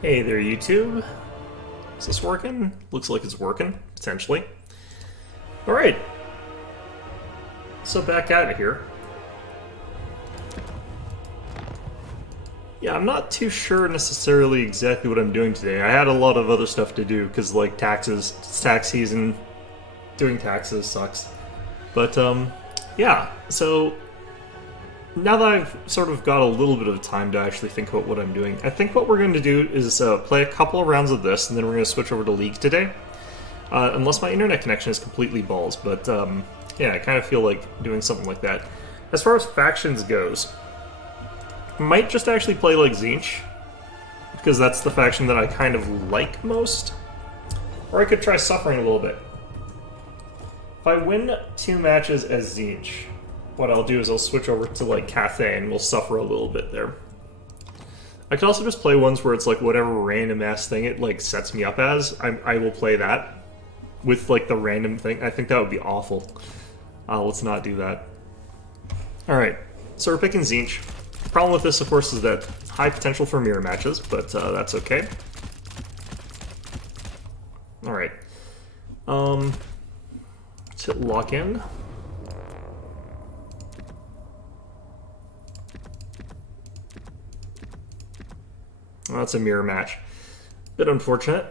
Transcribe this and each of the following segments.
Hey there, YouTube. Is this working? Looks like it's working, potentially. Alright. So back at it here. Yeah, I'm not too sure necessarily exactly what I'm doing today. I had a lot of other stuff to do, because, like, taxes, it's tax season. Doing taxes sucks. But, yeah, so now that I've sort of got a little bit of time to actually think about what I'm doing, I think what we're going to do is play a couple of rounds of this, and then we're going to switch over to League today. Unless my internet connection is completely balls, but yeah, I kind of feel like doing something like that. As far as factions goes, I might just actually play like Tzeentch, because that's the faction that I kind of like most. Or I could try suffering a little bit. If I win 2 matches as Tzeentch, what I'll do is I'll switch over to, like, Cathay, and we'll suffer a little bit there. I could also just play ones where it's, like, whatever random-ass thing it, like, sets me up as. I will play that with, like, the random thing. I think that would be awful. Let's not do that. Alright, so we're picking Tzeentch. The problem with this, of course, is that high potential for mirror matches, but that's okay. Alright. Let's hit lock in. Well, that's a mirror match. Bit unfortunate.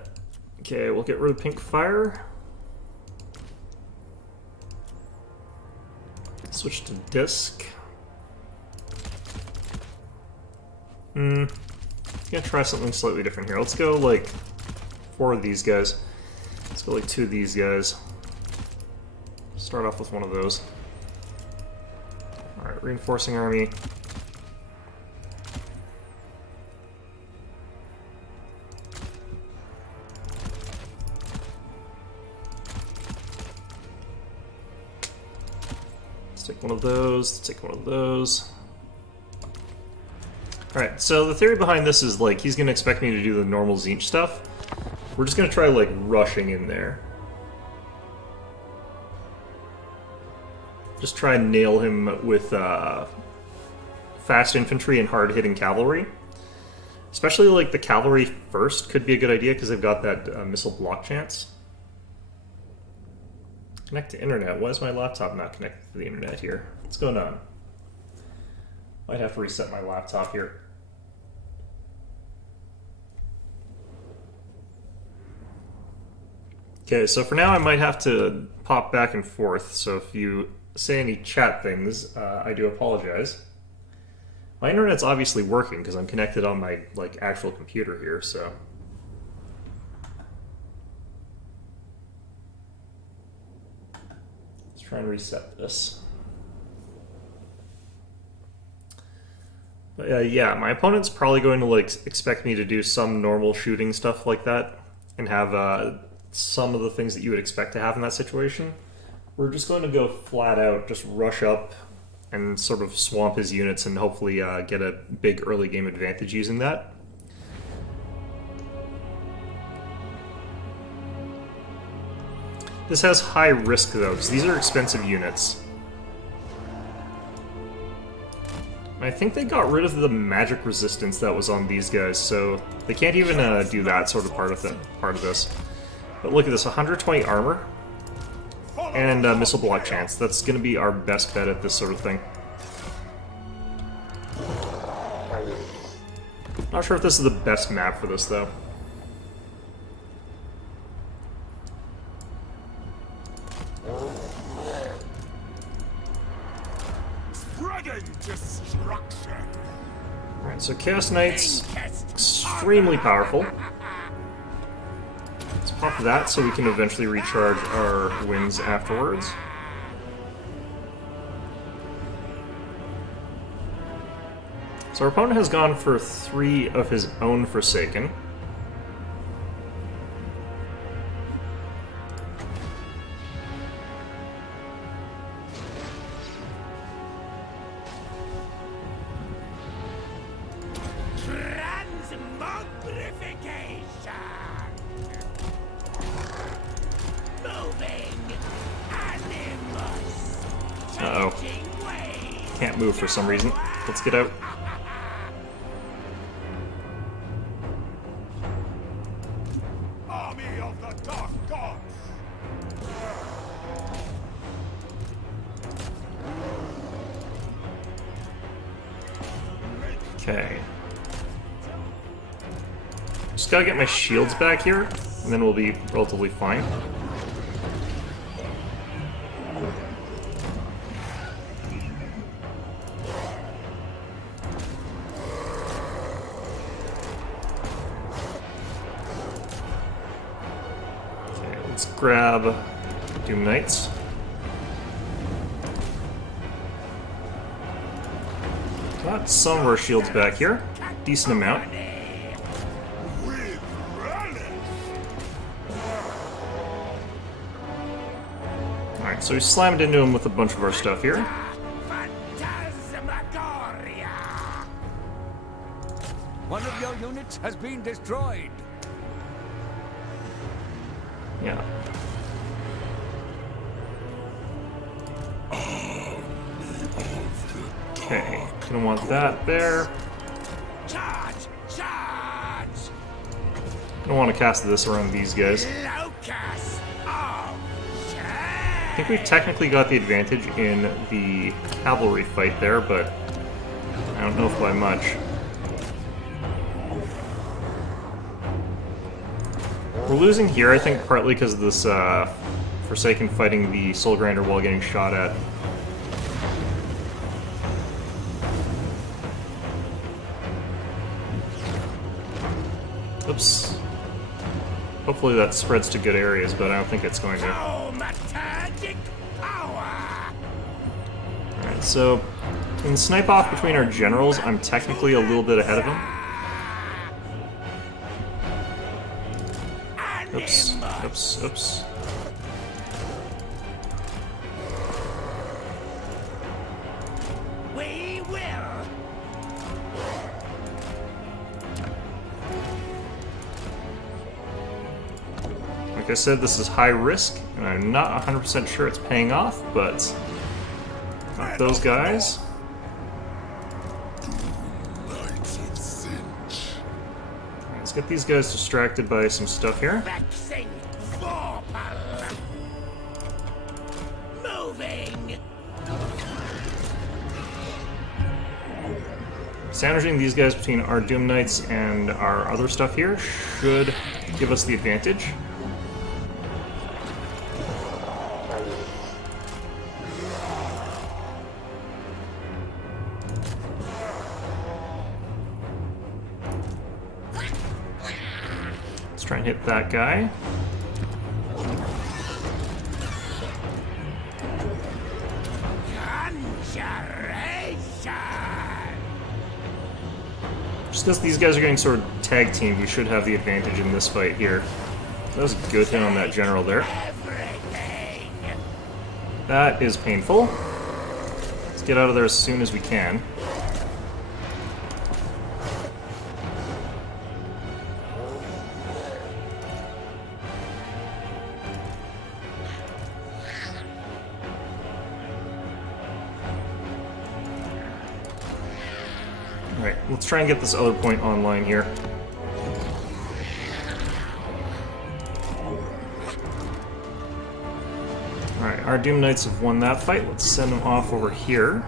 Okay, we'll get rid of pink fire. Switch to disc. Gonna try something slightly different here. Let's go like 4 of these guys. Let's go like 2 of these guys. Start off with one of those. Alright, reinforcing army. Take one of those, take one of those. Alright, so the theory behind this is, like, he's going to expect me to do the normal Tzeentch stuff. We're just going to try, like, rushing in there. Just try and nail him with fast infantry and hard-hitting cavalry. Especially, like, the cavalry first could be a good idea, because they've got that missile block chance. Connect to internet. Why is my laptop not connected to the internet here? What's going on? Might have to reset my laptop here. Okay, so for now I might have to pop back and forth, so if you say any chat things, I do apologize. My internet's obviously working because I'm connected on my, like, actual computer here, so... Try and reset this. But yeah, my opponent's probably going to like expect me to do some normal shooting stuff like that, and have some of the things that you would expect to have in that situation. We're just going to go flat out, just rush up and sort of swamp his units, and hopefully get a big early game advantage using that. This has high risk, though, because these are expensive units. I think they got rid of the magic resistance that was on these guys, so they can't even do that sort of part of this. But look at this, 120 armor and missile block chance. That's going to be our best bet at this sort of thing. Not sure if this is the best map for this, though. Alright, so Chaos Knights, extremely powerful. Let's pop that so we can eventually recharge our wins afterwards. So our opponent has gone for 3 of his own Forsaken. Uh-oh. Can't move for some reason. Let's get out. Okay. Just gotta get my shields back here, and then we'll be relatively fine. Okay, let's grab Doom Knights. Got some of our shields back here. Decent amount. Alright, so we slammed into him with a bunch of our stuff here. One of your units has been destroyed. Yeah. Okay, gonna want that there. Charge! Charge! Gonna want to cast this around these guys. Locus of I think we've technically got the advantage in the cavalry fight there, but I don't know if by much. We're losing here, I think, partly because of this Forsaken fighting the Soul Grinder while getting shot at. Oops. Hopefully that spreads to good areas, but I don't think it's going to. Alright, so in the snipe off between our generals, I'm technically a little bit ahead of him. Oops, oops, oops. We will. Like I said, this is high risk, and I'm not 100% sure it's paying off, but not those guys. Alright, let's get these guys distracted by some stuff here. Moving. Sandwiching these guys between our Doom Knights and our other stuff here should give us the advantage. Let's try and hit that guy. Just because these guys are getting sort of tag teamed, we should have the advantage in this fight here. That was a good hit on that general there. That is painful. Let's get out of there as soon as we can. Alright, let's try and get this other point online here. Alright, our Doom Knights have won that fight. Let's send them off over here.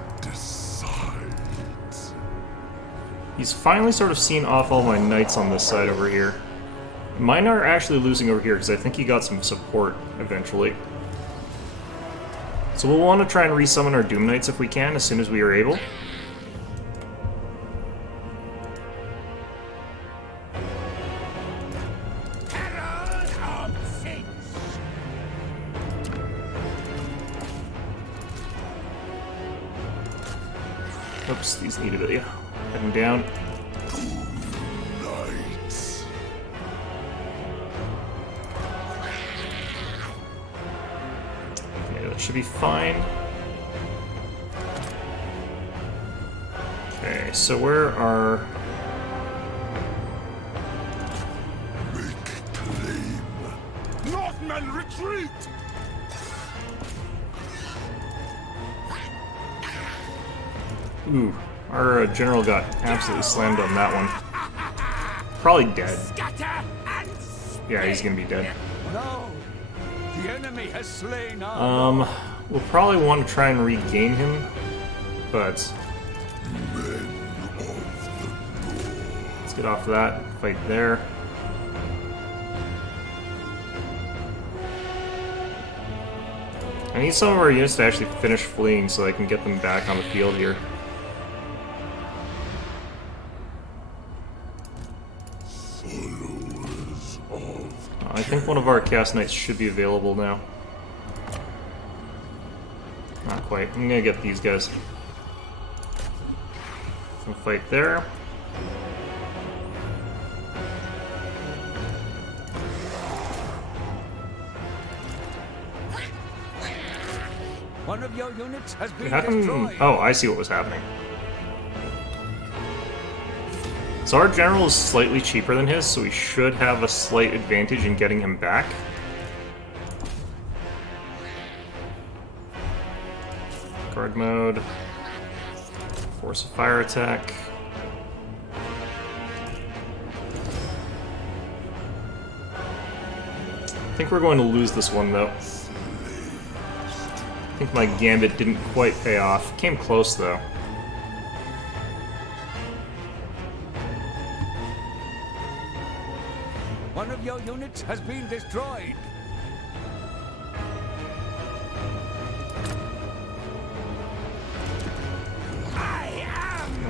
He's finally sort of seen off all my Knights on this side over here. Mine are actually losing over here because I think he got some support eventually. So we'll want to try and resummon our Doom Knights if we can, as soon as we are able. Oops, these need a video. Heading down. Okay, that should be fine. Okay, so where are... Make claim. Northmen retreat! Ooh, our general got absolutely slammed on that one. Probably dead. Yeah, he's gonna be dead. No, the enemy has slain our We'll probably want to try and regain him, but... men of the get off that, fight there. I need some of our units to actually finish fleeing so I can get them back on the field here. I think one of our Chaos Knights should be available now. Not quite. I'm gonna get these guys. Some fight there. One of your units has been How come... destroyed. Oh, I see what was happening. So our general is slightly cheaper than his, so we should have a slight advantage in getting him back. Guard mode. Force a fire attack. I think we're going to lose this one, though. I think my gambit didn't quite pay off. Came close, though. One of your units has been destroyed.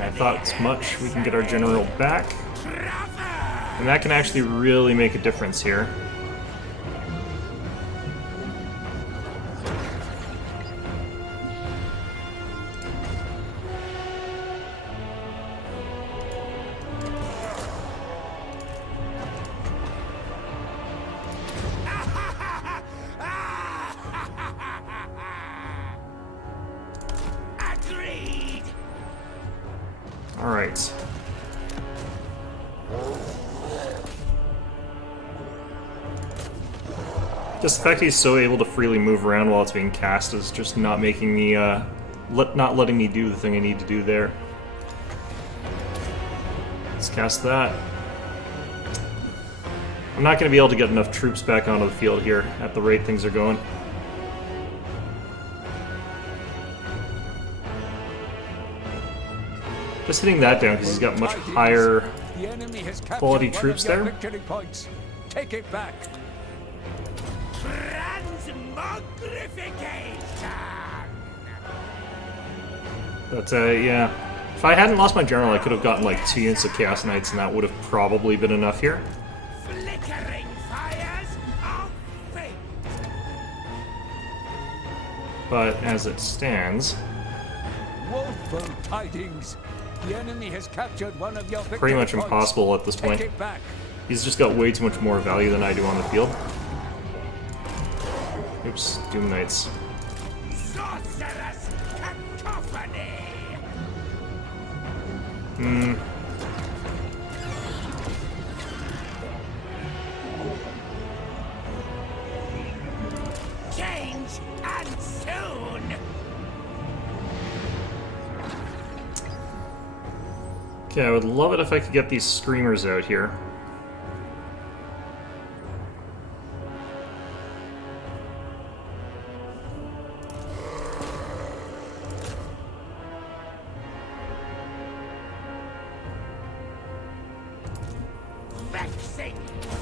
I thought as much. We can get our general back. And that can actually really make a difference here. Alright. Just the fact he's so able to freely move around while it's being cast is just not making me, not letting me do the thing I need to do there. Let's cast that. I'm not going to be able to get enough troops back onto the field here at the rate things are going. Just hitting that down because he's got much higher quality troops there. Take it back. But yeah, if I hadn't lost my general, I could have gotten like 2 units of Chaos Knights, and that would have probably been enough here. Flickering fires of fate. But as it stands, Woeful tidings. The enemy has captured one of your victory pretty much points. impossible at this point. Take it back. He's just got way too much more value than I do on the field. Oops, Doom Knights. Sorcerous cacophony. Change and soon. Okay, I would love it if I could get these Screamers out here. Vexing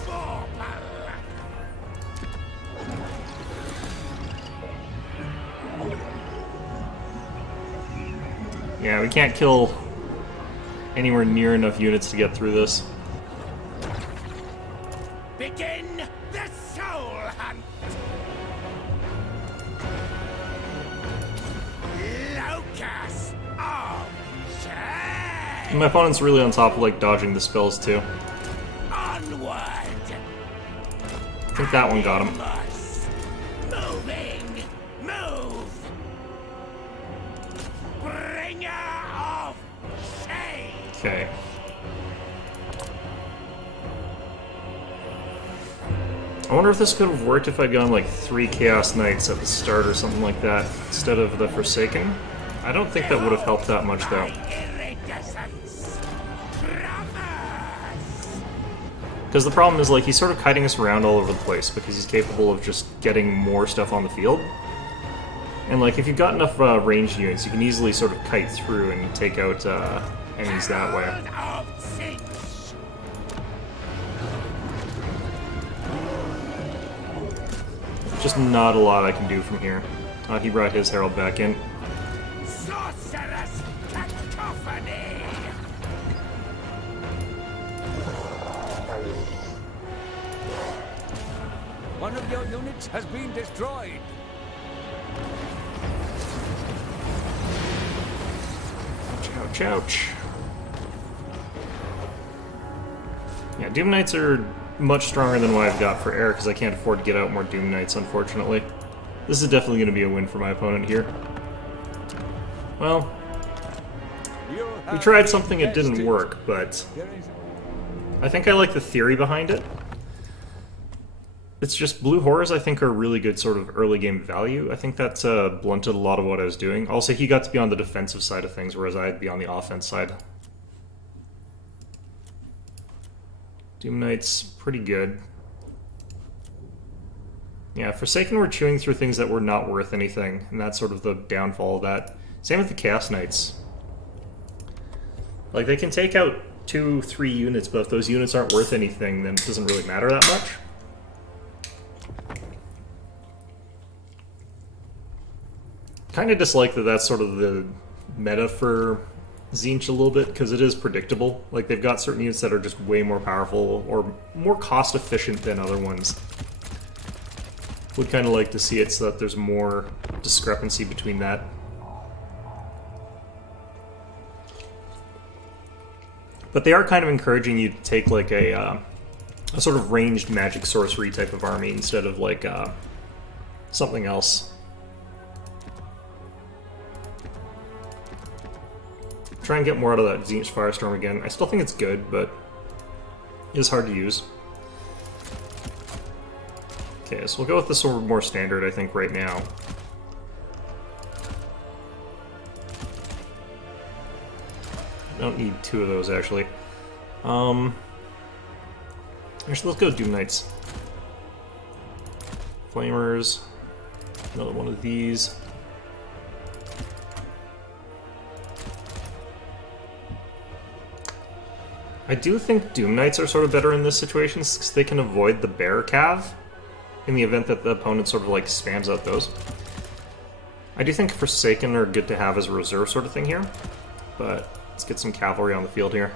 forepower. Yeah, we can't kill anywhere near enough units to get through this. Begin the soul hunt. Locus of shame. And my opponent's really on top of like dodging the spells too. Onward. I think that one got him. Moving. Move. Bringer of shame. Okay. I wonder if this could have worked if I'd gone like 3 Chaos Knights at the start or something like that instead of the Forsaken. I don't think that would have helped that much though. Iridescence. Traverse. Because the problem is like he's sort of kiting us around all over the place because he's capable of just getting more stuff on the field. And like if you've got enough ranged units, you can easily sort of kite through and take out enemies that way. Of Sinch. just not a lot I can do from here. He brought his herald back in. Sorcerous cacophony! One of your units has been destroyed. Ouch, ouch. Yeah, Doom Knights are much stronger than what I've got for air because I can't afford to get out more Doom Knights, unfortunately. This is definitely going to be a win for my opponent here. Well, we tried something, it didn't work, but I think I like the theory behind it. It's just blue horrors, I think, are really good sort of early game value. I think that's blunted a lot of what I was doing. Also, he got to be on the defensive side of things, whereas I'd be on the offense side. Doom Knight's pretty good. Yeah, Forsaken were chewing through things that were not worth anything, and that's sort of the downfall of that. Same with the Chaos Knights. Like, they can take out 2-3 units, but if those units aren't worth anything, then it doesn't really matter that much. Kind of dislike that that's sort of the meta for Tzeentch a little bit, because it is predictable. Like, they've got certain units that are just way more powerful or more cost efficient than other ones. Would kind of like to see it so that there's more discrepancy between that. But they are kind of encouraging you to take like a sort of ranged magic sorcery type of army instead of like something else. Try and get more out of that Tzeentch Firestorm again. I still think it's good, but it is hard to use. Okay, so we'll go with this sort of more standard, I think, right now. I don't need 2 of those, actually. Actually, let's go Doom Knights. Flamers. Another one of these. I do think Doom Knights are sort of better in this situation because they can avoid the Bear Cav in the event that the opponent sort of like spams out those. I do think Forsaken are good to have as a reserve sort of thing here, but let's get some cavalry on the field here.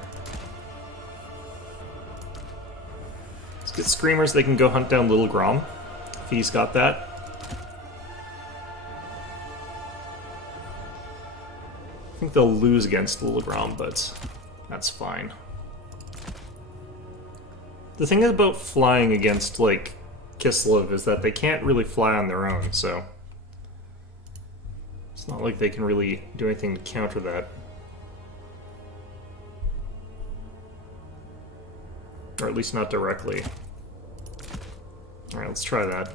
Let's get Screamers, they can go hunt down Little Grom, if he's got that. I think they'll lose against Little Grom, but that's fine. The thing about flying against, like, Kislev is that they can't really fly on their own, so it's not like they can really do anything to counter that. Or at least not directly. Alright, let's try that.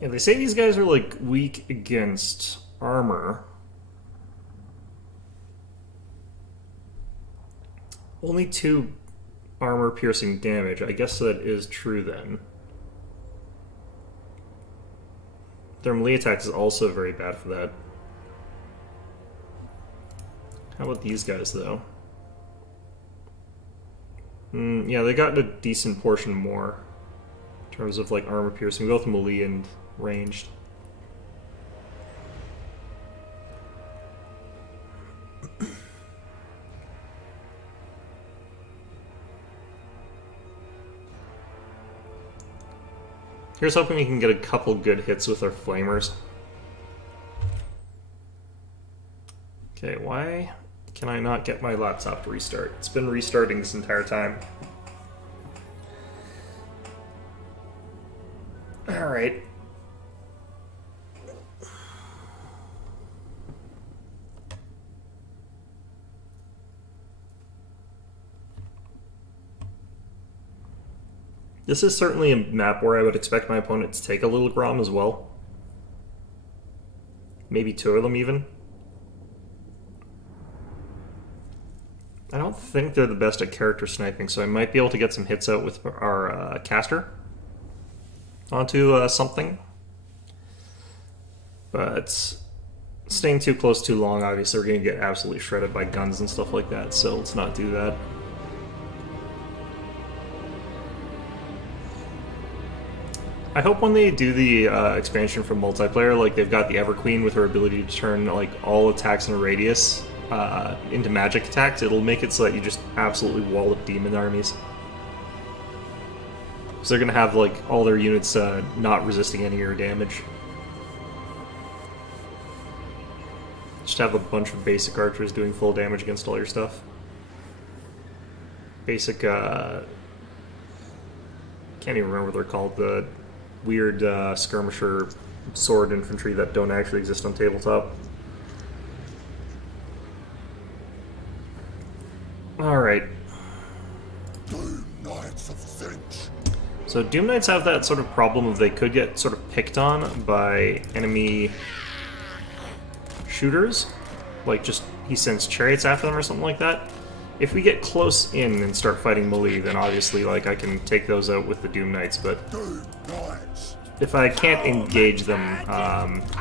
Yeah, they say these guys are, like, weak against armor. Only 2 armor-piercing damage. I guess that is true, then. Their melee attack is also very bad for that. How about these guys, though? Yeah, they got a decent portion more in terms of, like, armor-piercing, both melee and ranged. Here's hoping we can get a couple good hits with our Flamers. Okay, why can I not get my laptop to restart? It's been restarting this entire time. Alright. This is certainly a map where I would expect my opponent to take a Little Grom as well. Maybe 2 of them even. I don't think they're the best at character sniping, so I might be able to get some hits out with our caster onto something. But staying too close too long, obviously we're going to get absolutely shredded by guns and stuff like that, so let's not do that. I hope when they do the expansion for multiplayer, like they've got the Ever Queen with her ability to turn like all attacks in a radius into magic attacks, it'll make it so that you just absolutely wall up demon armies. So they're going to have like all their units not resisting any of your damage. Just have a bunch of basic archers doing full damage against all your stuff. Basic, can't even remember what they're called, the weird skirmisher sword infantry that don't actually exist on tabletop. Alright. Doom Knights of Finch. So Doom Knights have that sort of problem of they could get sort of picked on by enemy shooters. Like just, he sends chariots after them or something like that. If we get close in and start fighting melee, then obviously like I can take those out with the Doom Knights, but Doom Knights. if I can't engage them,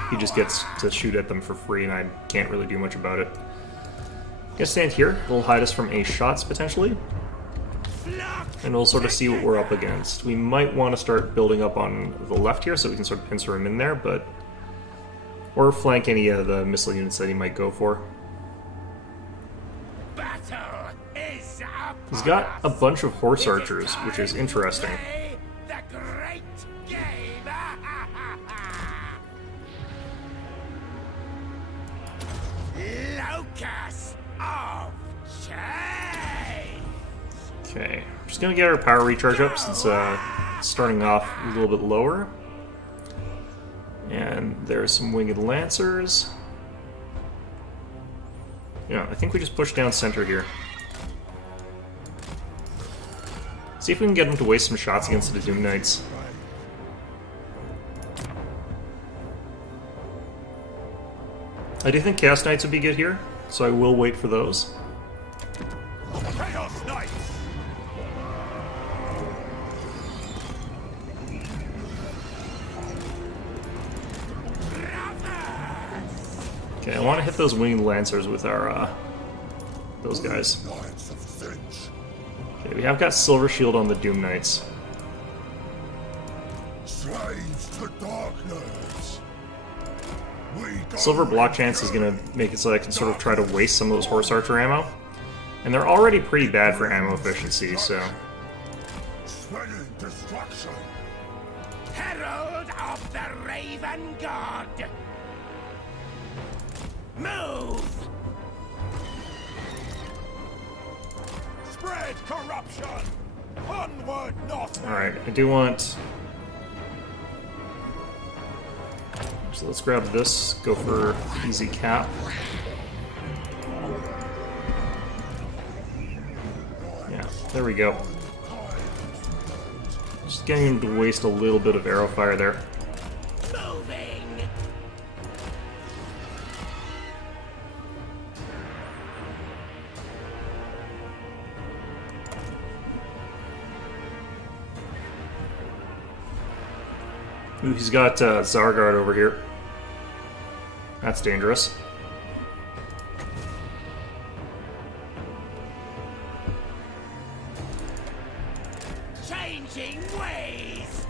he just gets to shoot at them for free and I can't really do much about it. Gonna stand here, it'll hide us from ace shots potentially. And we'll sort of see what we're up against. We might want to start building up on the left here so we can sort of pincer him in there, but... or flank any of the missile units that he might go for. He's got a bunch of horse archers, which is interesting. Okay, just gonna get our power recharge up since starting off a little bit lower. And there's some winged lancers. Yeah, I think we just push down center here. See if we can get them to waste some shots against the Doom Knights. I do think Chaos Knights would be good here, so I will wait for those. Chaos Knights. Okay, I want to hit those winged lancers with our those guys. Knights of Finch. Okay, we have got Silver Shield on the Doom Knights. Slaves to darkness. Silver Block Chance is going to make it so I can sort of try to waste some of those Horse Archer ammo. And they're already pretty bad for ammo efficiency, so... Spreading destruction. Herald of the Raven God! Move! Spread corruption. Onward, North. Alright, I do want... So let's grab this, go for easy cap. Yeah, there we go. Just getting him to waste a little bit of arrow fire there. Moving! Ooh, he's got Zargard over here. That's dangerous. Changing ways!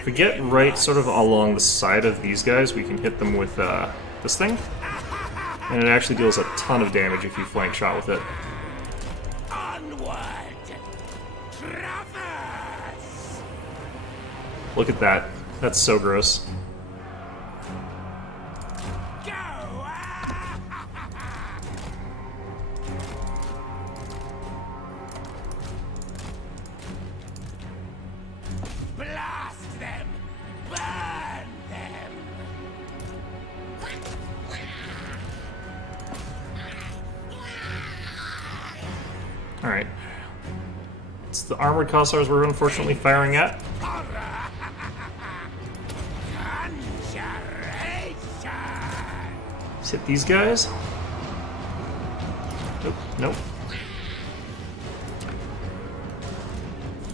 If we get right sort of along the side of these guys, we can hit them with this thing. And it actually deals a ton of damage if you flank shot with it. Onward! Traverse! Look at that. That's so gross. Go! Blast them! Burn them! Alright. It's the armored Cossars we're unfortunately firing at. Let's hit these guys. Nope, nope,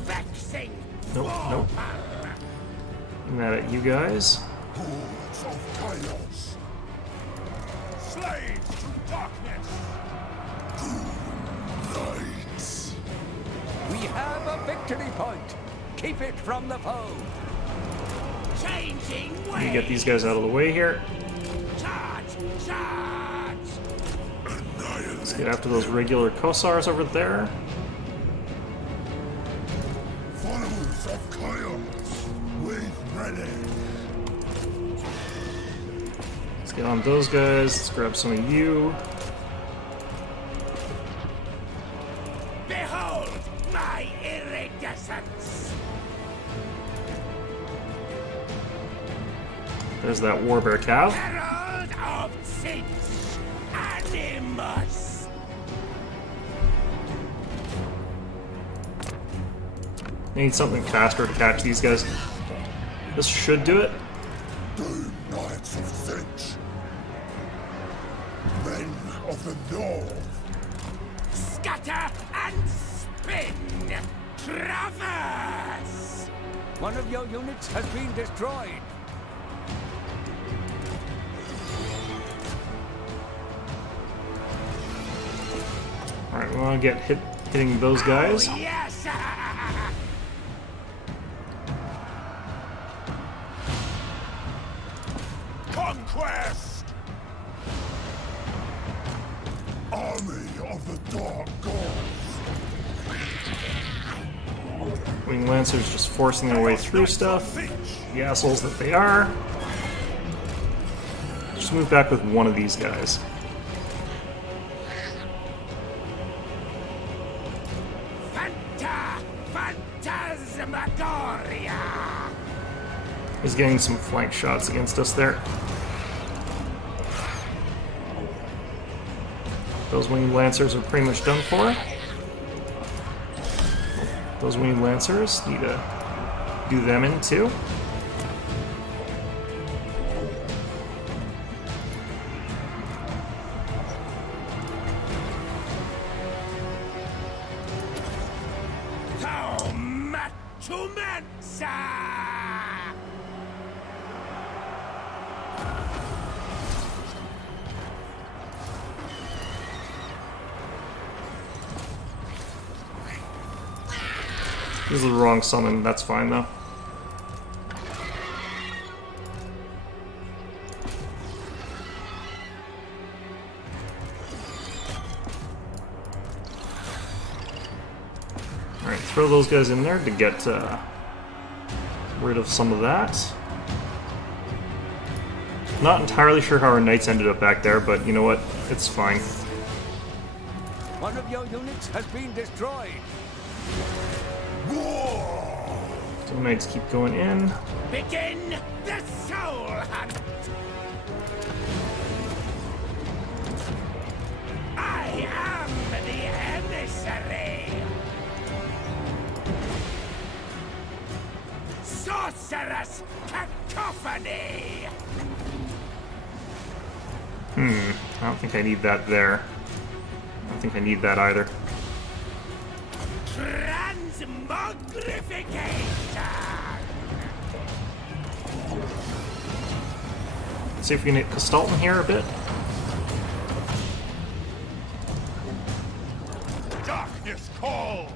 Vexing! nope, nope. And that at you guys. Hordes of chaos. Slaves to darkness! Lights! We have a victory point. Keep it from the foe. Changing Let way. me get these guys out of the way here. Charge! Charge! Let's get after those regular Kossars over there. Followers of chaos, wait ready! Let's get on those guys. Let's grab some of you. Behold my iridescence! There's that Warbear Cav. Herald of Sins! Animus! Need something faster to catch these guys. This should do it. Doom Knights of Finch! Men of the North! Scatter and spin! Traverse! One of your units has been destroyed. Alright, we want to get hitting those guys. Oh, yes! Conquest! Army of the Dark Gods! Wing Lancers just forcing their way through stuff. The assholes that they are. Just move back with one of these guys. Phantasmagoria! He's getting some flank shots against us there. Those Winged Lancers are pretty much done for. Those Winged Lancers need to do them in too. This is the wrong summon, that's fine though. Alright, throw those guys in there to get rid of some of that. Not entirely sure how our knights ended up back there, but you know what? It's fine. One of your units has been destroyed. Two knights keep going in. Begin the soul hunt! I am the emissary! Sorcerous cacophony! I don't think I need that there. I don't think I need that either. Transmogrification! Let's see if we can hit Castalton here a bit. Darkness calls!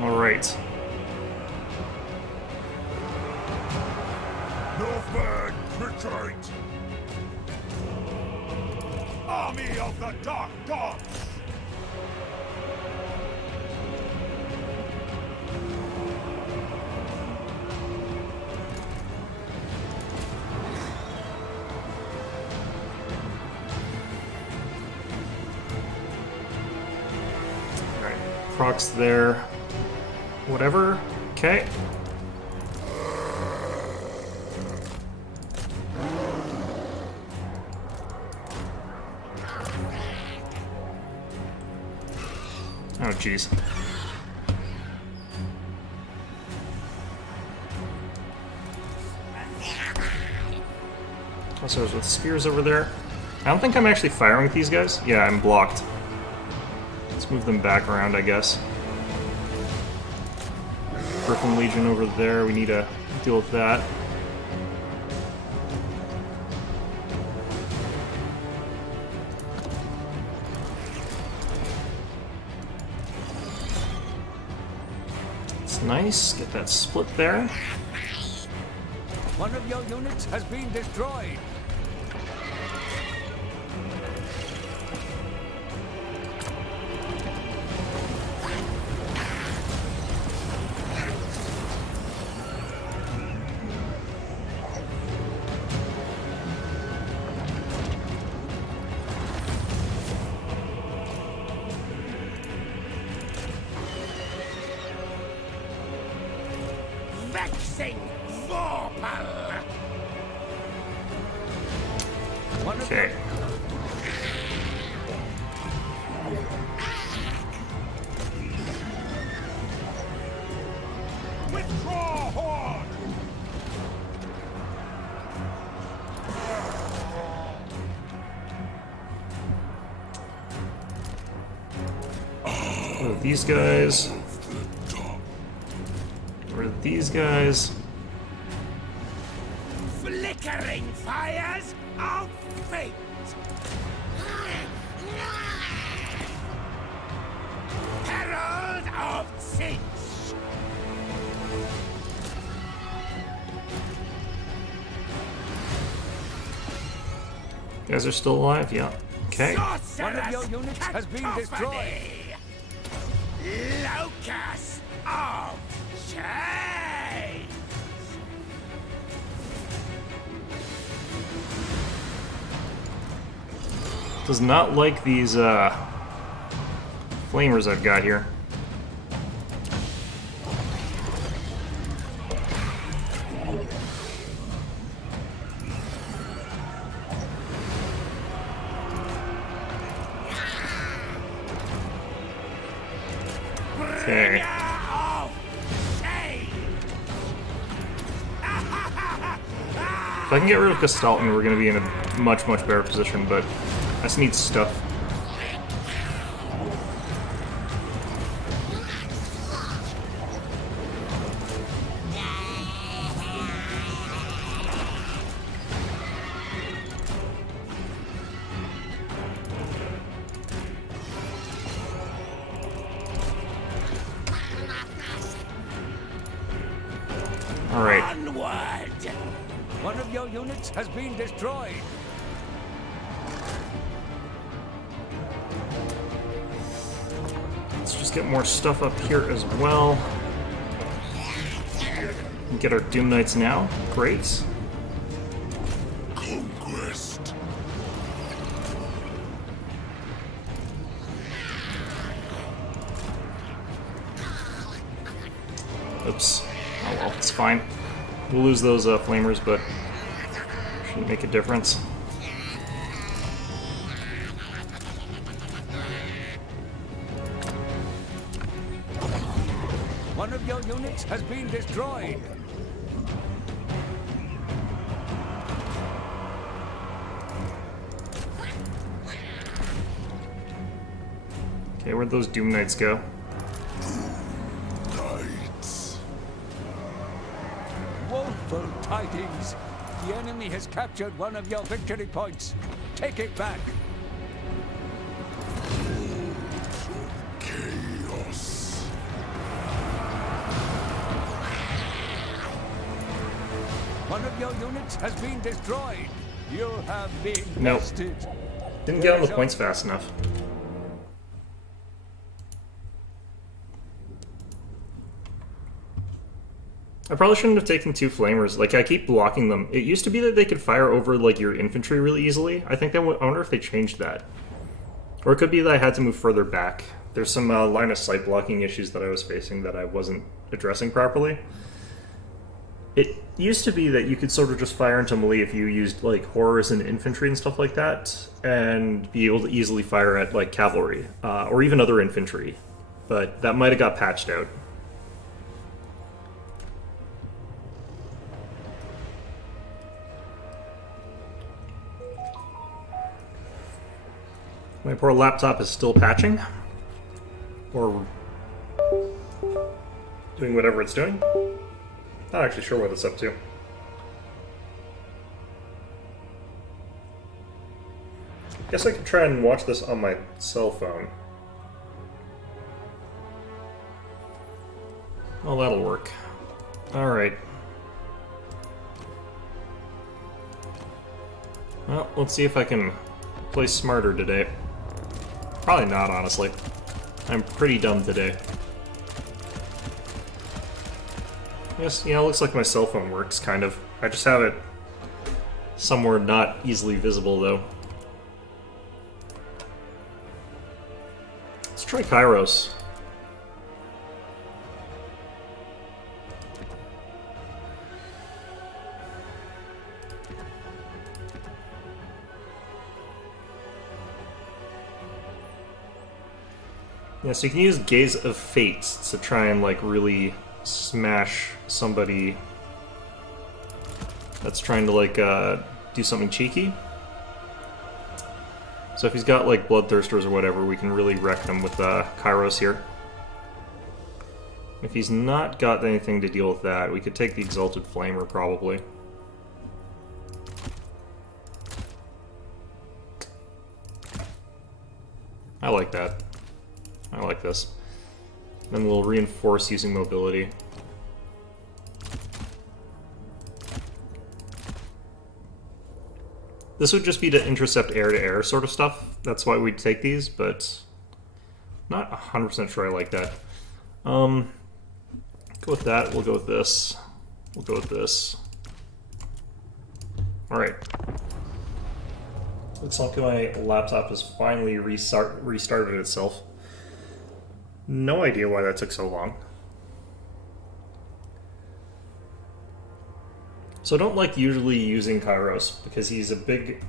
Alright. Northward, retreat! Army of the Dark Gods! Alright. Proc's there. Whatever. Okay. Oh, jeez. Hussars with spears over there. I don't think I'm actually firing at these guys. Yeah, I'm blocked. Let's move them back around, I guess. Griffin Legion over there, we need to deal with that. It's nice, get that split there. One of your units has been destroyed. Vexing Vorpal! Okay. Withdraw, Horde! Oh, these guys. Where are these guys? Flickering fires of fate! Herald of Sinch! You guys are still alive? Yeah. Okay. One of your units has been destroyed. Locus of Change! Does not like these flamers I've got here. Okay. Of Change! If I can get rid of Gestalten, we're going to be in a much, much better position, but I just need stuff. Alright. Onward! One of your units has been destroyed. Let's just get more stuff up here as well. And get our Doom Knights now. Great. Conquest. Oops. Oh well, it's fine. We'll lose those flamers, but shouldn't make a difference. One of your units has been destroyed. Okay, where'd those Doom Knights go? Knights. Woeful tidings. The enemy has captured one of your victory points. Take it back. Chaos. One of your units has been destroyed. You have been Nope. bested. Didn't get on the points fast enough. I probably shouldn't have taken two flamers. Like, I keep blocking them. It used to be that they could fire over, like, your infantry really easily. I wonder if they changed that. Or it could be that I had to move further back. There's some line of sight blocking issues that I was facing that I wasn't addressing properly. It used to be that you could sort of just fire into melee if you used, like, horrors and infantry and stuff like that, and be able to easily fire at, like, cavalry, or even other infantry. But that might have got patched out. My poor laptop is still patching. Or doing whatever it's doing. Not actually sure what it's up to. Guess I could try and watch this on my cell phone. Well, that'll work. Alright. Well, let's see if I can play smarter today. Probably not, honestly. I'm pretty dumb today. Yes, yeah, it looks like my cell phone works, kind of. I just have it somewhere not easily visible, though. Let's try Kairos. Yeah, so you can use Gaze of Fate to try and, like, really smash somebody that's trying to, like, do something cheeky. So if he's got, like, Bloodthirsters or whatever, we can really wreck him with Kairos here. If he's not got anything to deal with that, we could take the Exalted Flamer, probably. I like that. I like this. Then we'll reinforce using mobility. This would just be to intercept air-to-air sort of stuff. That's why we'd take these, but not 100% sure I like that. Go with that. We'll go with this. We'll go with this. Alright. Looks like my laptop has finally restarted itself. No idea why that took so long. So I don't like usually using Kairos because he's a big,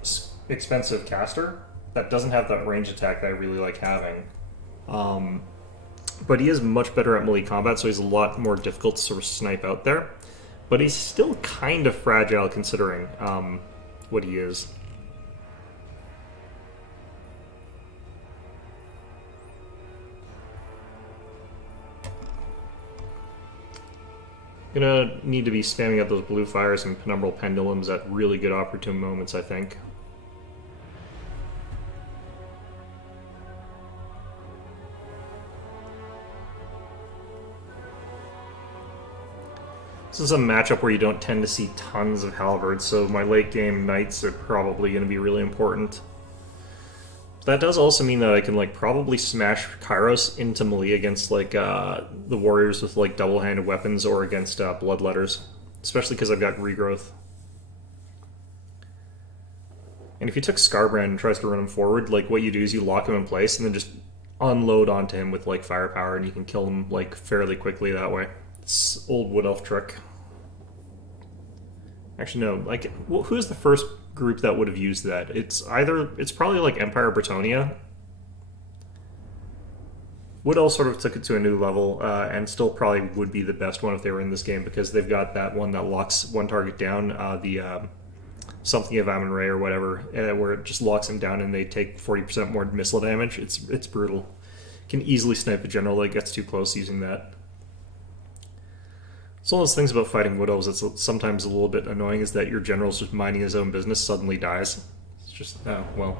expensive caster that doesn't have that range attack that I really like having. But he is much better at melee combat, so he's a lot more difficult to sort of snipe out there. But he's still kind of fragile considering what he is. Gonna need to be spamming out those blue fires and penumbral pendulums at really good opportune moments, I think. This is a matchup where you don't tend to see tons of halberds, so my late game knights are probably going to be really important. That does also mean that I can, like, probably smash Kairos into melee against, like, the warriors with, like, double-handed weapons or against bloodletters. Especially because I've got regrowth. And if you took Scarbrand and tries to run him forward, like, what you do is you lock him in place and then just unload onto him with, like, firepower, and you can kill him, like, fairly quickly that way. It's old Wood Elf trick. Actually, no. Like, who's the first group that would have used that? It's probably like Empire Bretonia. Wood Elf sort of took it to a new level, and still probably would be the best one if they were in this game because they've got that one that locks one target down, the something of Amun-Re or whatever, where it just locks them down and they take 40% more missile damage. It's brutal. Can easily snipe a general that gets too close using that. It's one of those things about fighting Wood Elves that's sometimes a little bit annoying, is that your general's just minding his own business, suddenly dies. It's just, oh, well.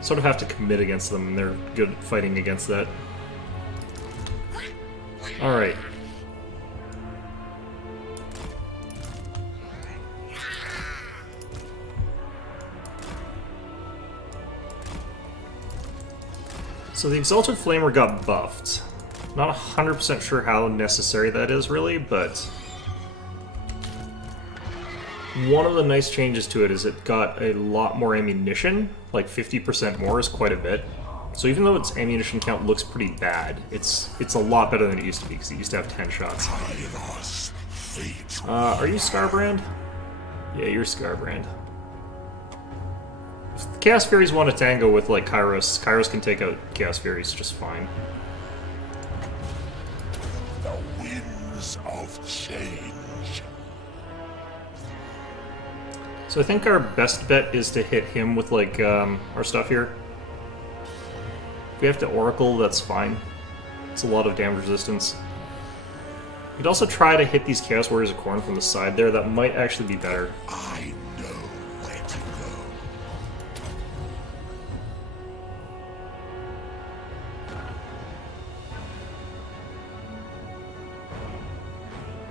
Sort of have to commit against them, and they're good at fighting against that. Alright. So the Exalted Flamer got buffed. Not 100% sure how necessary that is, really, but one of the nice changes to it is it got a lot more ammunition. Like 50% more is quite a bit. So even though its ammunition count looks pretty bad, it's a lot better than it used to be, because it used to have 10 shots. Are you Scarbrand? Yeah, you're Scarbrand. If the Chaos Furies want to tango with, like, Kairos, Kairos can take out Chaos Furies just fine. Of change. So I think our best bet is to hit him with, like, our stuff here. If we have to Oracle, that's fine. It's a lot of damage resistance. We could also try to hit these Chaos Warriors of Khorne from the side there. That might actually be better. I know where to go.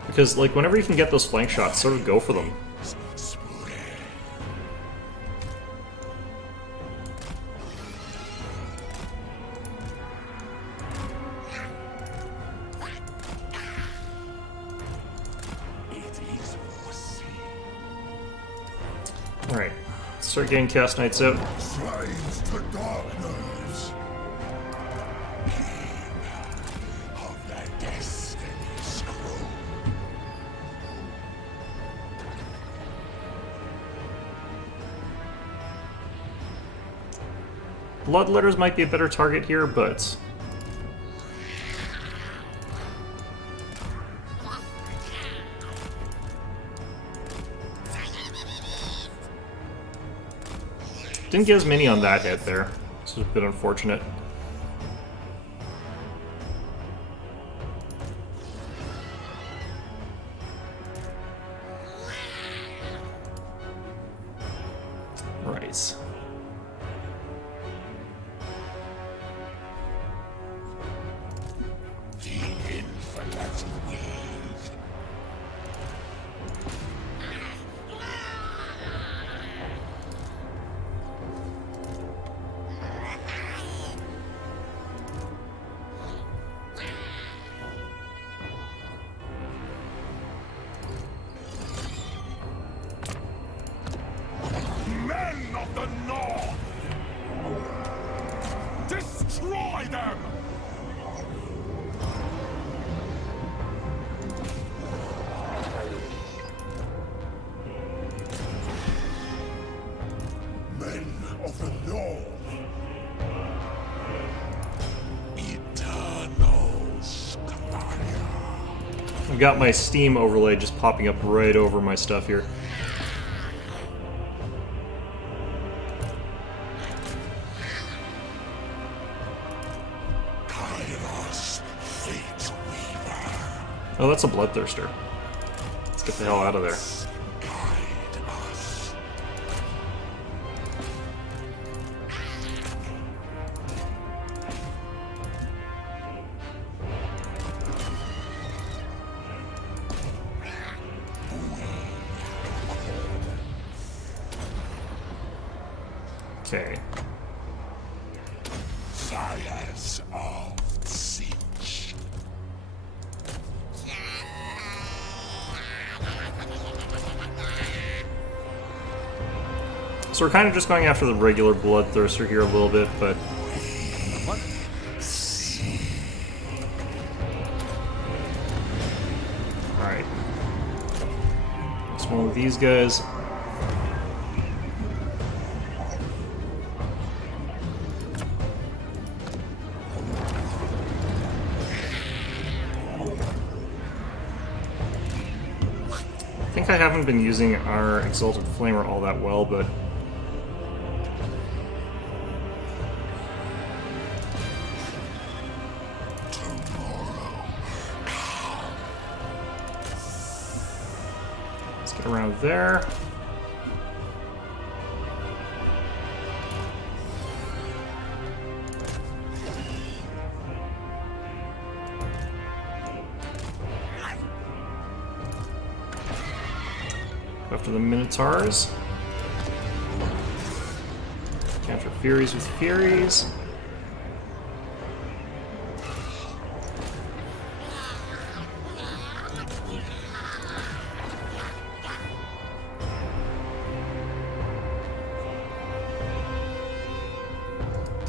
Because, like, whenever you can get those flank shots, sort of go for them. Alright, let's start getting Chaos Knights out. Slaves to darkness. King of the Destiny Scroll. Bloodletters might be a better target here, but... didn't get as many on that hit there. This is a bit unfortunate. Right. The infinite weave. Men of the North! Destroy them! Men of the North! Eternal Scalia! I've got my Steam overlay just popping up right over my stuff here. Kairos Fate Weaver! Oh, that's a Bloodthirster. Let's get the hell out of there. Guide us! Okay. Fires of Siege! So we're kind of just going after the regular Bloodthirster here a little bit, but... What? Alright. It's one of these guys. I think I haven't been using our Exalted Flamer all that well, but... let's get around there. After the Minotaurs. Counter Furies with Furies.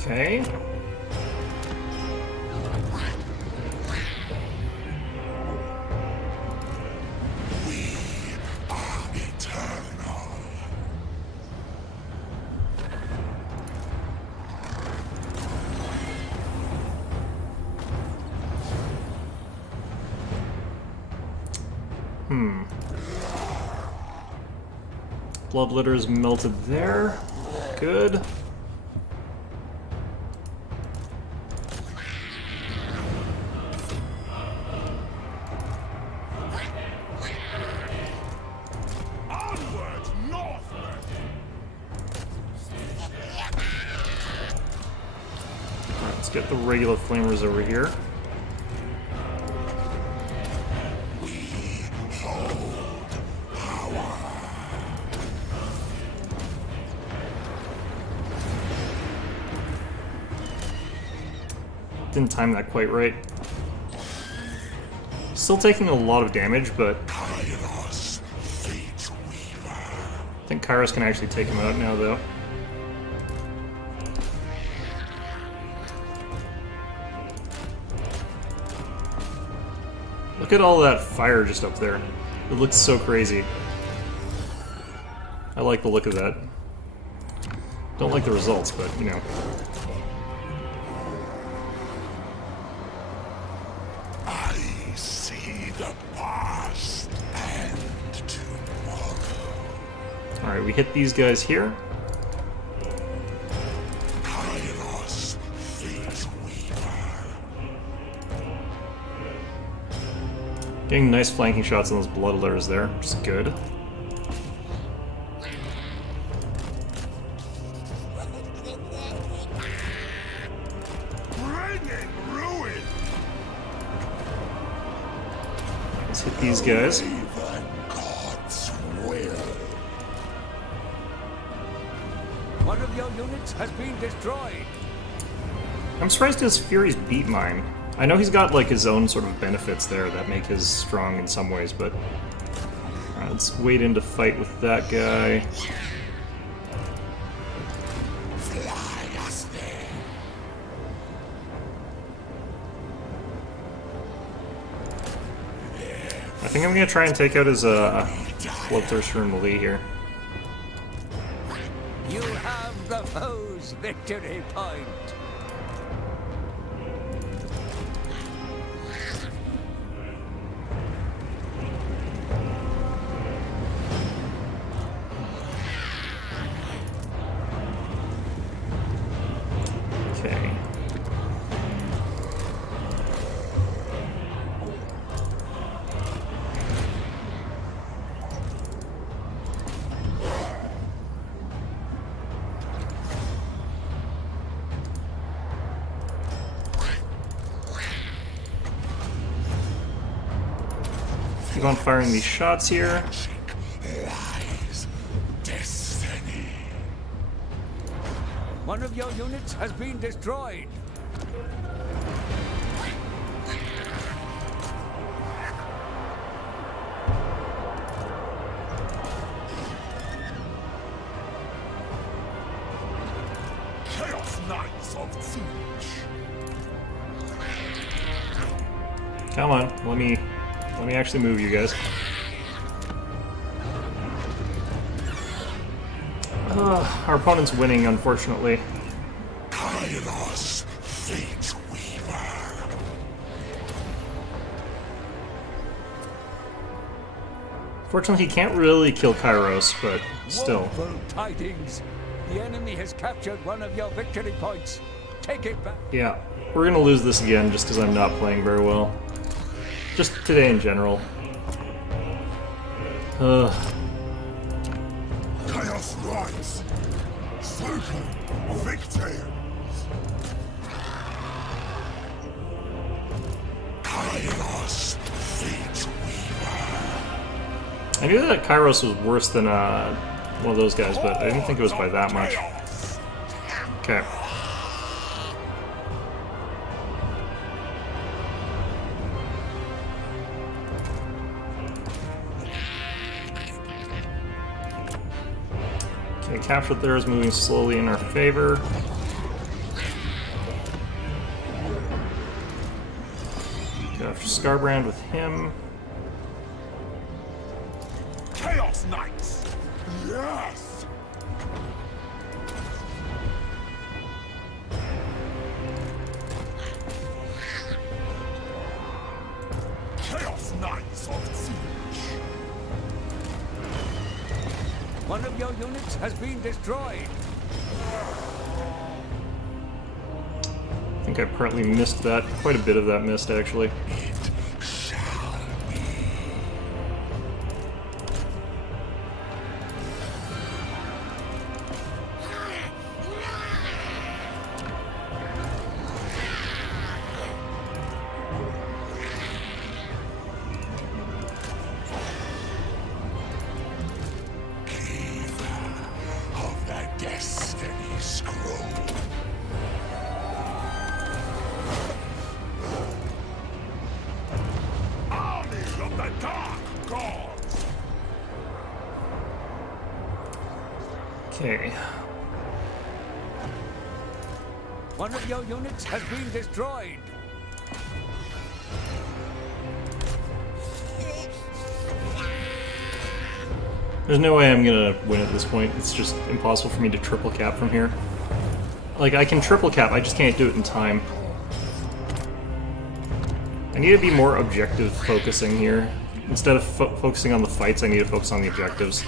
Okay. Eternal! Bloodletter is melted there. Good. Onward, northward! Alright, let's get the regular flamers over here. Didn't time that quite right. Still taking a lot of damage, but Kairos, fate weaver. I think Kairos can actually take him out now, though. Look at all that fire just up there. It looks so crazy. I like the look of that. Don't like the results, but, you know. I see the past and tomorrow. Alright, we hit these guys here. Kairos, fate weaver. Getting nice flanking shots on those bloodletters there, which is good. Bringing ruin. Let's hit these guys. Even God's will. One of your units has been destroyed. I'm surprised his Furies beat mine. I know he's got like his own sort of benefits there that make his strong in some ways, but let's wait in to fight with that guy. Fly us there. I think I'm gonna try and take out his Bloodthirster and Melee here. You have the foe's victory point. Okay. Keep on firing these shots here. Lies destiny. One of your units has been destroyed. Chaos Knights of Siege. Come on, let me actually move you guys. Our opponent's winning, unfortunately. Kairos, fate weaver. Fortunately, he can't really kill Kairos, but still. Woeful tidings. The enemy has captured one of your victory points. Take it back. Yeah, we're gonna lose this again just because I'm not playing very well. Just today in general. Chaos Knights. Super victims. Kairos, fate weaver. I knew that Kairos was worse than one of those guys, but I didn't think it was by that much. Chaos. Okay. Okay, capture there is moving slowly in our favor. Go after Scarbrand with him. Chaos Knights. Yes. Chaos Knights of Siege. One of your units has been destroyed. I think I partly missed that. Quite a bit of that missed, actually. Okay. One of your units has been destroyed. There's no way I'm gonna win at this point. It's just impossible for me to triple cap from here. Like, I can triple cap, I just can't do it in time. I need to be more objective focusing here. Instead of focusing on the fights, I need to focus on the objectives.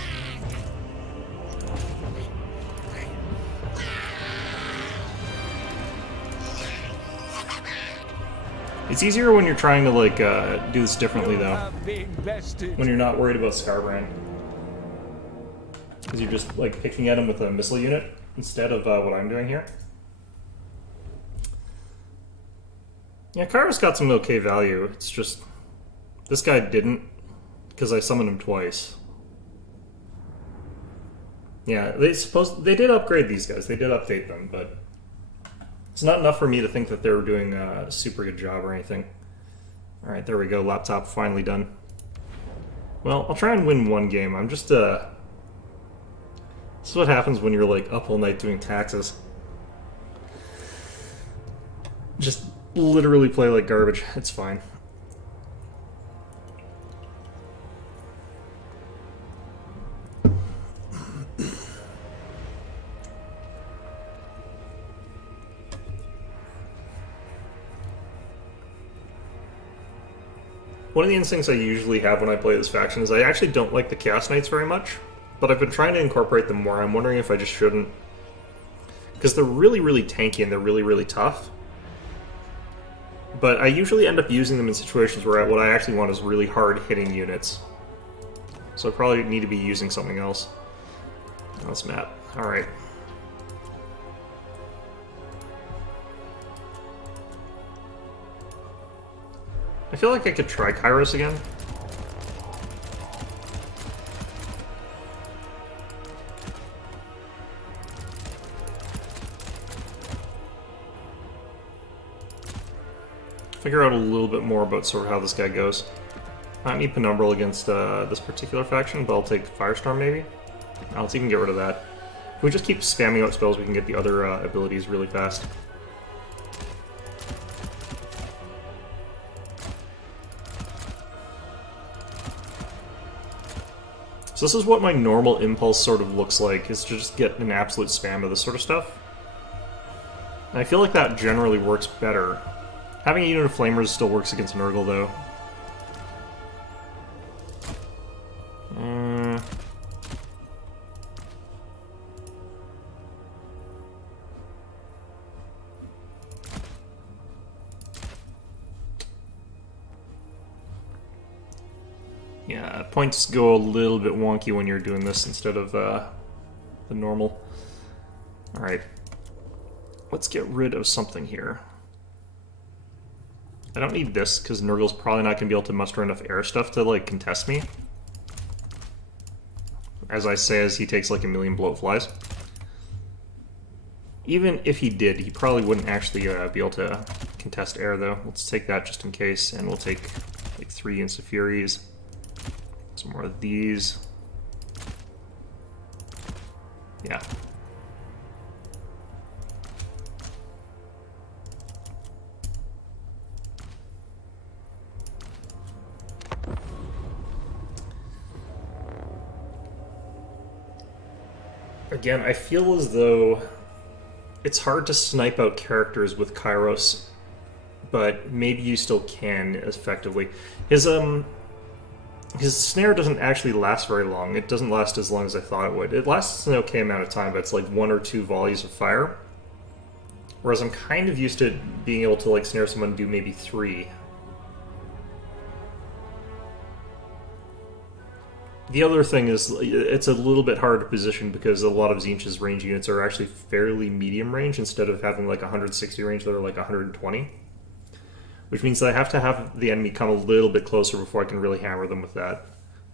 It's easier when you're trying to, like, do this differently, though. When you're not worried about Scarbrand. Because you're just, like, picking at him with a missile unit instead of what I'm doing here. Yeah, Kairos got some okay value. It's just... this guy didn't, because I summoned him twice. Yeah, they did upgrade these guys. They did update them, but... it's not enough for me to think that they were doing a super good job or anything. Alright, there we go. Laptop finally done. Well, I'll try and win one game. I'm just, this is what happens when you're, like, up all night doing taxes. Just literally play like garbage. It's fine. One of the instincts I usually have when I play this faction is I actually don't like the Chaos Knights very much, but I've been trying to incorporate them more. I'm wondering if I just shouldn't. Because they're really, really tanky and they're really, really tough. But I usually end up using them in situations where what I actually want is really hard-hitting units. So I probably need to be using something else. That's map. Alright. I feel like I could try Kairos again. Figure out a little bit more about sort of how this guy goes. I need Penumbral against this particular faction, but I'll take Firestorm maybe. Let's even get rid of that. If we just keep spamming out spells, we can get the other abilities really fast. So this is what my normal impulse sort of looks like, is to just get an absolute spam of this sort of stuff. And I feel like that generally works better. Having a unit of Flamers still works against Nurgle, though. Yeah, points go a little bit wonky when you're doing this instead of the normal. Alright. Let's get rid of something here. I don't need this, because Nurgle's probably not going to be able to muster enough air stuff to, like, contest me. As I say, as he takes, like, 1,000,000 bloatflies. Even if he did, he probably wouldn't actually be able to contest air, though. Let's take that just in case, and we'll take, like, 3 Insta-Furies. Some more of these. Yeah. Again, I feel as though it's hard to snipe out characters with Kairos, but maybe you still can effectively. His his snare doesn't actually last very long. It doesn't last as long as I thought it would. It lasts an okay amount of time, but it's like 1 or 2 volleys of fire. Whereas I'm kind of used to being able to like snare someone and do maybe 3. The other thing is, it's a little bit hard to position because a lot of Tzeentch's range units are actually fairly medium range instead of having like 160 range, they're like 120. Which means that I have to have the enemy come a little bit closer before I can really hammer them with that.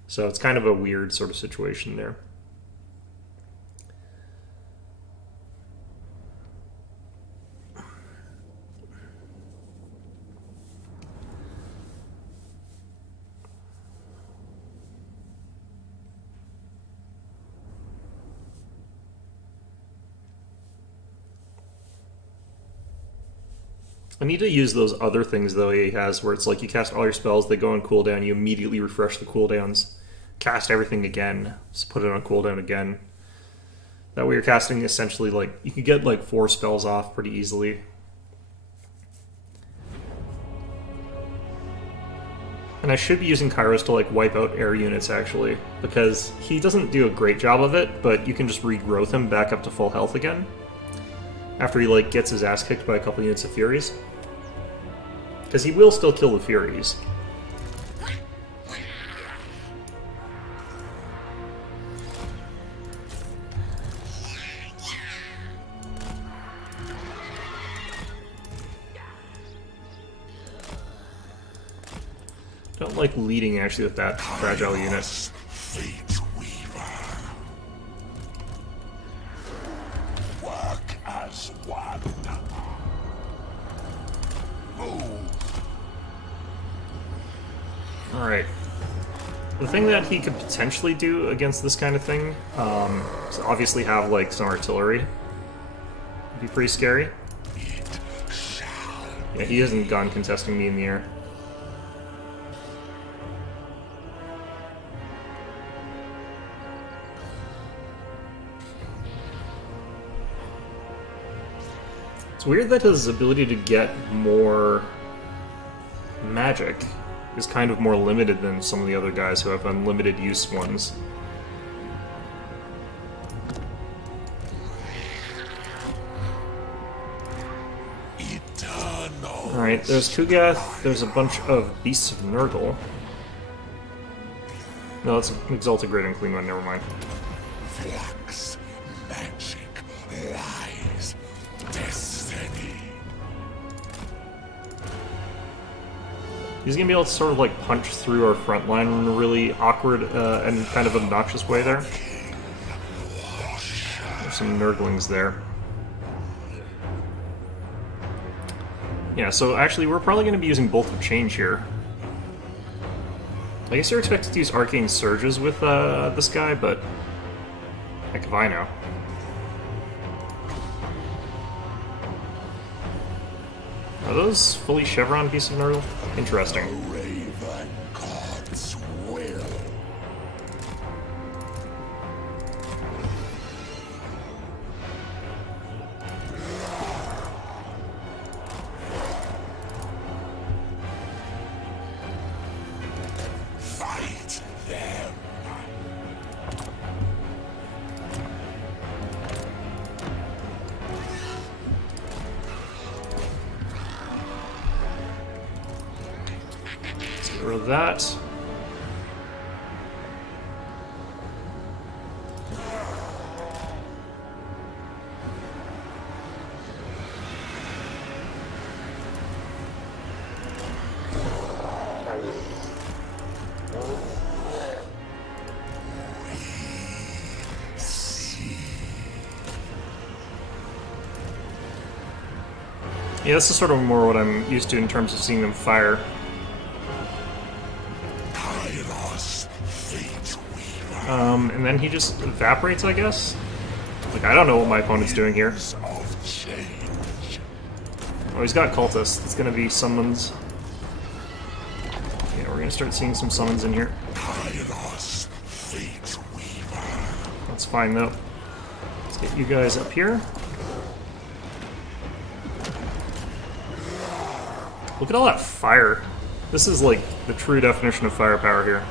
So it's kind of a weird sort of situation there. I need to use those other things, though, he has, where it's like you cast all your spells, they go on cooldown, you immediately refresh the cooldowns, cast everything again, just put it on cooldown again. That way you're casting essentially, like, you can get, like, 4 spells off pretty easily. And I should be using Kairos to, like, wipe out air units, actually, because he doesn't do a great job of it, but you can just regrowth him back up to full health again. After he, like, gets his ass kicked by a couple units of Furies. Because he will still kill the Furies. Don't like leading, actually, with that fragile unit. Fate Weaver. Work as one. Move. Alright. The thing that he could potentially do against this kind of thing is obviously have, like, some artillery. It'd be pretty scary. Yeah, he hasn't gone contesting me in the air. It's weird that his ability to get more magic is kind of more limited than some of the other guys who have unlimited use ones. Alright, there's Kugath, there's a bunch of Beasts of Nurgle. No, that's an Exalted Great Unclean One, never mind. Flux, magic, lies, destiny. He's gonna be able to sort of like punch through our front line in a really awkward and kind of obnoxious way there. There's some Nurglings there. Yeah, so actually we're probably going to be using Bolt of Change here. I guess you're expected to use Arcane Surges with this guy, but heck if I know. Are those fully Chevron Beasts of Nurgle? Interesting. Raven God's will. Fight them. Let's get rid of that. Yeah, this is sort of more what I'm used to in terms of seeing them fire. Kairos, Fate Weaver. And then he just evaporates, I guess? Like, I don't know what my opponent's doing here. Of change. Oh, he's got cultists. It's gonna be summons. Yeah, we're gonna start seeing some summons in here. Kairos, Fate Weaver. That's fine, though. Let's get you guys up here. Look at all that fire. This is like the true definition of firepower here.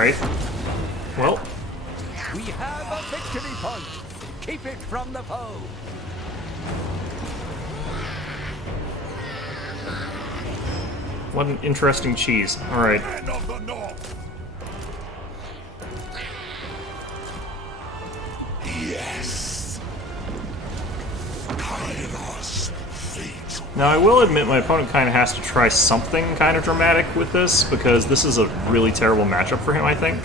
Alright. Well, We have a victory point. Keep it from the foe. what an interesting cheese. Alright. Men of the North. Yes. Kairos, fate. Now, I will admit my opponent kind of has to try something kind of dramatic with this, because this is a really terrible matchup for him, I think.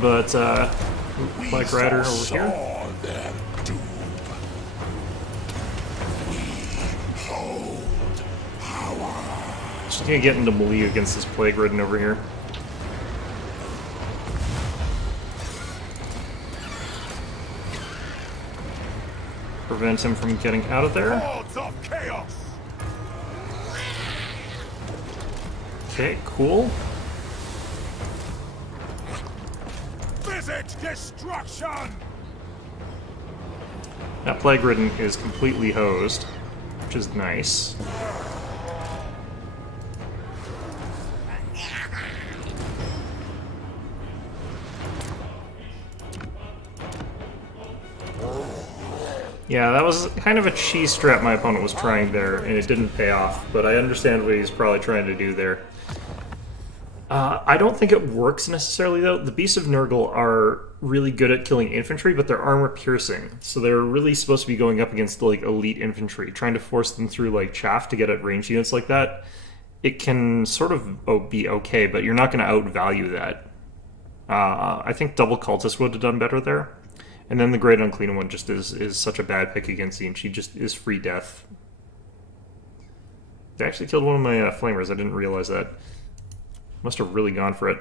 But, Black Rider over here. Saw their doom. We hold power. Just gonna get into melee against this Plague Ridden over here. Prevent him from getting out of there. Hordes of chaos. Okay, cool. Visit destruction. That Plague Ridden is completely hosed, which is nice. Yeah, that was kind of a cheese strat my opponent was trying there, and it didn't pay off, but I understand what he's probably trying to do there. I don't think it works necessarily, though. The Beasts of Nurgle are really good at killing infantry, but they're armor-piercing, so they're really supposed to be going up against, like, elite infantry, trying to force them through, like, chaff to get at range units like that. It can sort of be okay, but you're not going to outvalue that. I think Double Cultist would have done better there. And then the Great Unclean One just is such a bad pick against Zinch. She just is free death. They actually killed one of my Flamers. I didn't realize that. Must have really gone for it.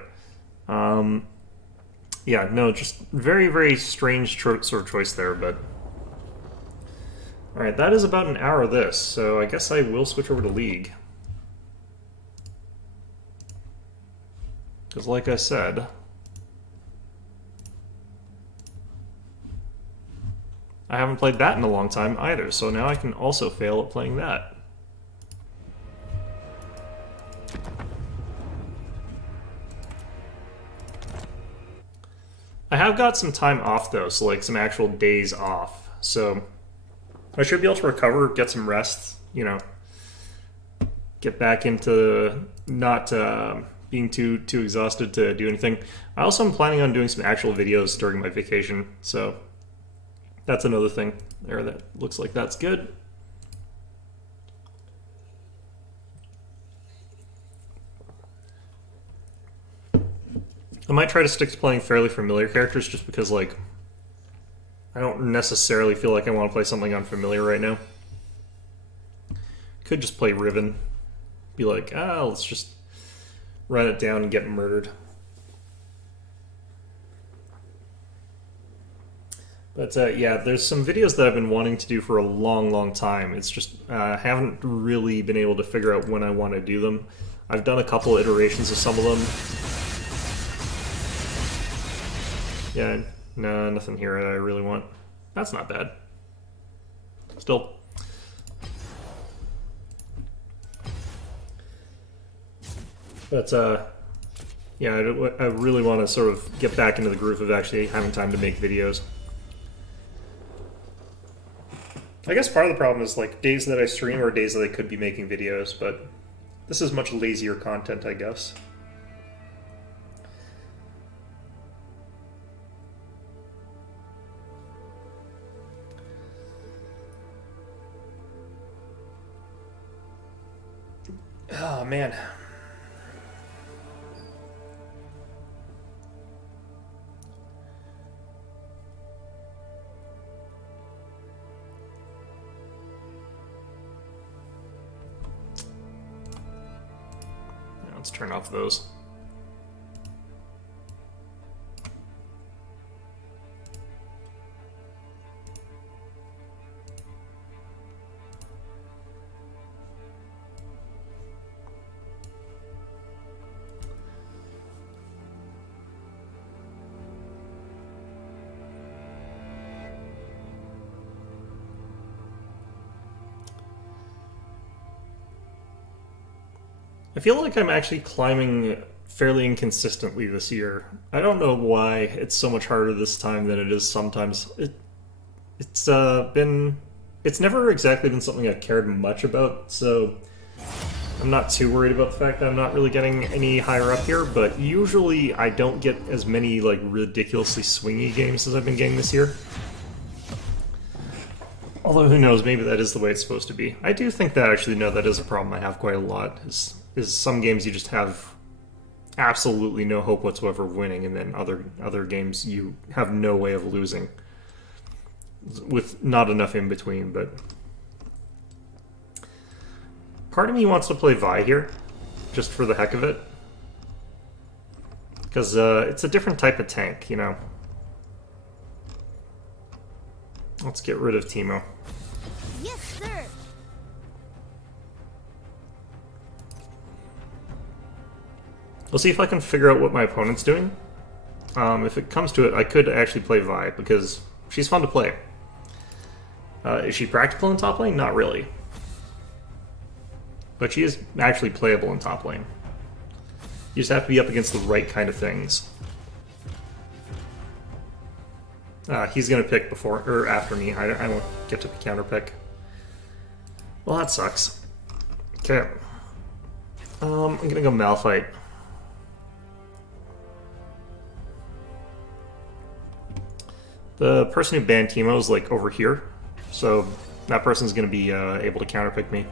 Yeah, no, just very, very strange sort of choice there, but... Alright, that is about an hour of this, so I guess I will switch over to League. Because like I said... I haven't played that in a long time either, so now I can also fail at playing that. I have got some time off though, so like some actual days off. So I should be able to recover, get some rest, you know, get back into not being too exhausted to do anything. I also am planning on doing some actual videos during my vacation, so that's another thing there that looks like that's good. I might try to stick to playing fairly familiar characters just because, like, I don't necessarily feel like I want to play something unfamiliar right now. Could just play Riven. Be like, let's just run it down and get murdered. But yeah, there's some videos that I've been wanting to do for a long time. It's just I haven't really been able to figure out when I want to do them. I've done a couple iterations of some of them. Yeah, no, nothing here that I really want. That's not bad. Still. But yeah, I really want to sort of get back into the groove of actually having time to make videos. I guess part of the problem is, like, days that I stream are days that I could be making videos, but this is much lazier content, I guess. Oh, man. Let's turn off those. I feel like I'm actually climbing fairly inconsistently this year. I don't know why it's so much harder this time than it is sometimes. It's never exactly been something I've cared much about, so I'm not too worried about the fact that I'm not really getting any higher up here, but usually I don't get as many like ridiculously swingy games as I've been getting this year. Although who knows, maybe that is the way it's supposed to be. I do think that actually, no, that is a problem I have quite a lot, is some games you just have absolutely no hope whatsoever of winning, and then other games you have no way of losing, with not enough in between. But part of me wants to play Vi here, just for the heck of it, because it's a different type of tank, you know. Let's get rid of Teemo. Yes, sir. We'll see if I can figure out what my opponent's doing. If it comes to it, I could actually play Vi, because she's fun to play. Is she practical in top lane? Not really. But she is actually playable in top lane. You just have to be up against the right kind of things. He's gonna pick before or after me. I won't get to counter pick. Well, that sucks. Okay. I'm gonna go Malphite. The person who banned Teemo is like over here, so that person's gonna be able to counter pick me.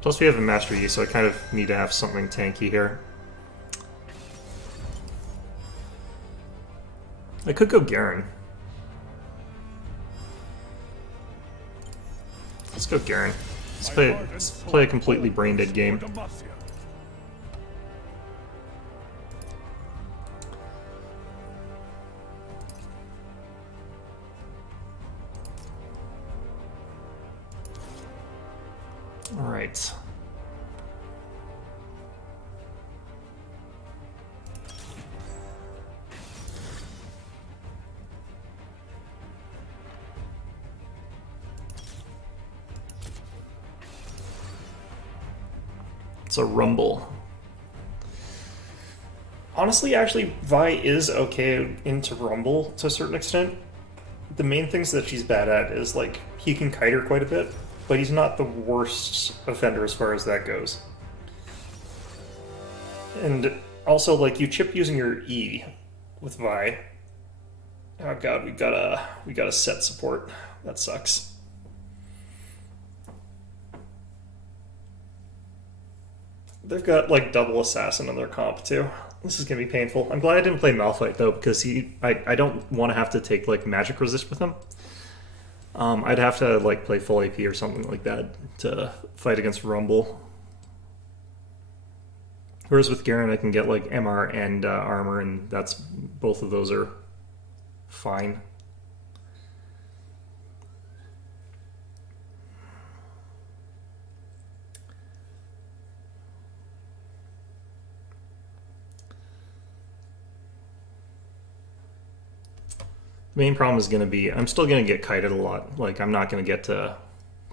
Plus, we have a Master Yi, so I kind of need to have something tanky here. I could go Garen. Let's go Garen. Let's play a completely brain-dead game. Alright. It's a Rumble. Honestly, actually, Vi is okay into Rumble to a certain extent. The main things that she's bad at is, like, he can kite her quite a bit, but he's not the worst offender as far as that goes. And also, like, you chip using your E with Vi. Oh god, we got a set support. That sucks. They've got, like, double assassin in their comp, too. This is gonna be painful. I'm glad I didn't play Malphite, though, because I don't want to have to take, like, magic resist with him. I'd have to, like, play full AP or something like that to fight against Rumble. Whereas with Garen, I can get, like, MR and armor, and both of those are fine. The main problem is going to be, I'm still going to get kited a lot. Like, I'm not going to get to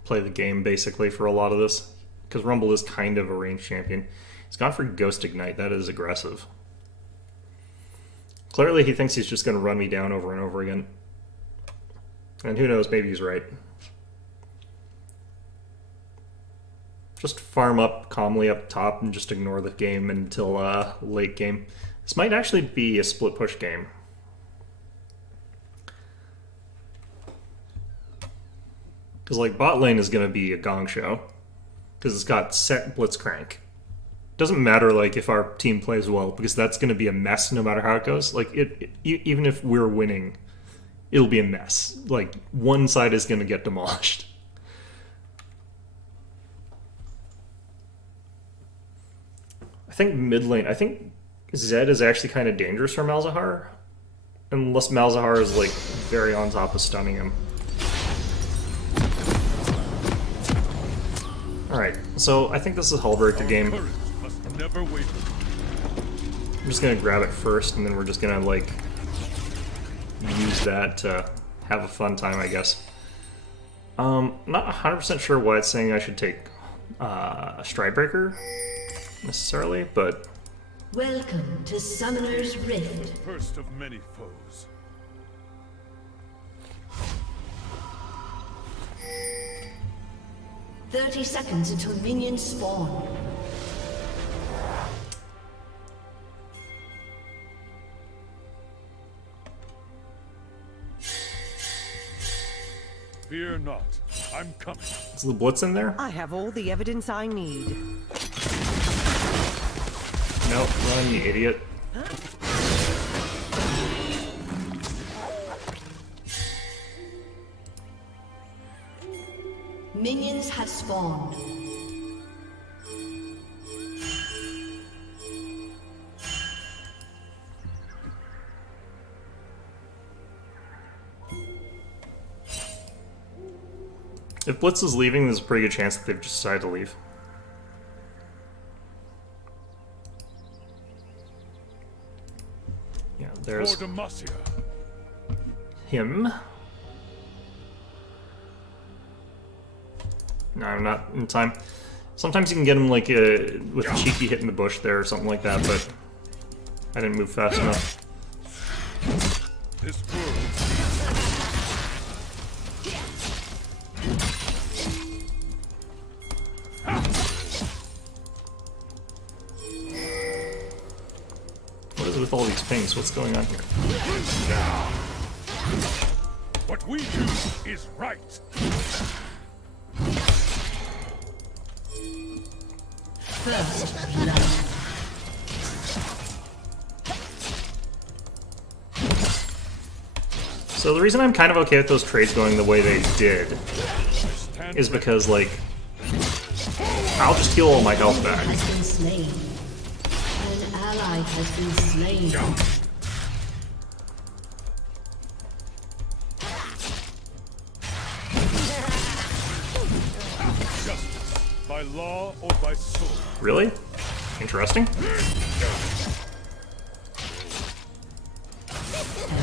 play the game, basically, for a lot of this. Because Rumble is kind of a ranged champion. He's gone for Ghost Ignite. That is aggressive. Clearly, he thinks he's just going to run me down over and over again. And who knows, maybe he's right. Just farm up calmly up top and just ignore the game until late game. This might actually be a split push game. Because, like, bot lane is going to be a gong show. Because it's got set Blitzcrank. Doesn't matter, like, if our team plays well, because that's going to be a mess no matter how it goes. Like, even if we're winning, it'll be a mess. Like, one side is going to get demolished. I think mid lane, I think Zed is actually kind of dangerous for Malzahar. Unless Malzahar is, like, very on top of stunning him. Alright, so I think this is a Hullbreaker game. I'm just gonna grab it first, and then we're just gonna, like, use that to have a fun time, I guess. Not 100% sure why it's saying I should take Stridebreaker necessarily, but Welcome to Summoner's Rift. First of many foes. "30 seconds until minions spawn. Fear not. I'm coming. is the Blitz in there? I have all the evidence I need. Nope, run, you idiot. Minions have spawned. If Blitz is leaving, there's a pretty good chance that they've just decided to leave. Yeah, there's For Demacia. him. No, I'm not in time. Sometimes you can get him like with a cheeky hit in the bush there or something like that, but I didn't move fast enough. This world. What is it with all these pings? What's going on here? What we do is right. First blood. So the reason I'm kind of okay with those trades going the way they did is because, like, I'll just heal all my health back. Has been slain. An ally has been slain. Justice. By law or by sword. Really? Interesting. An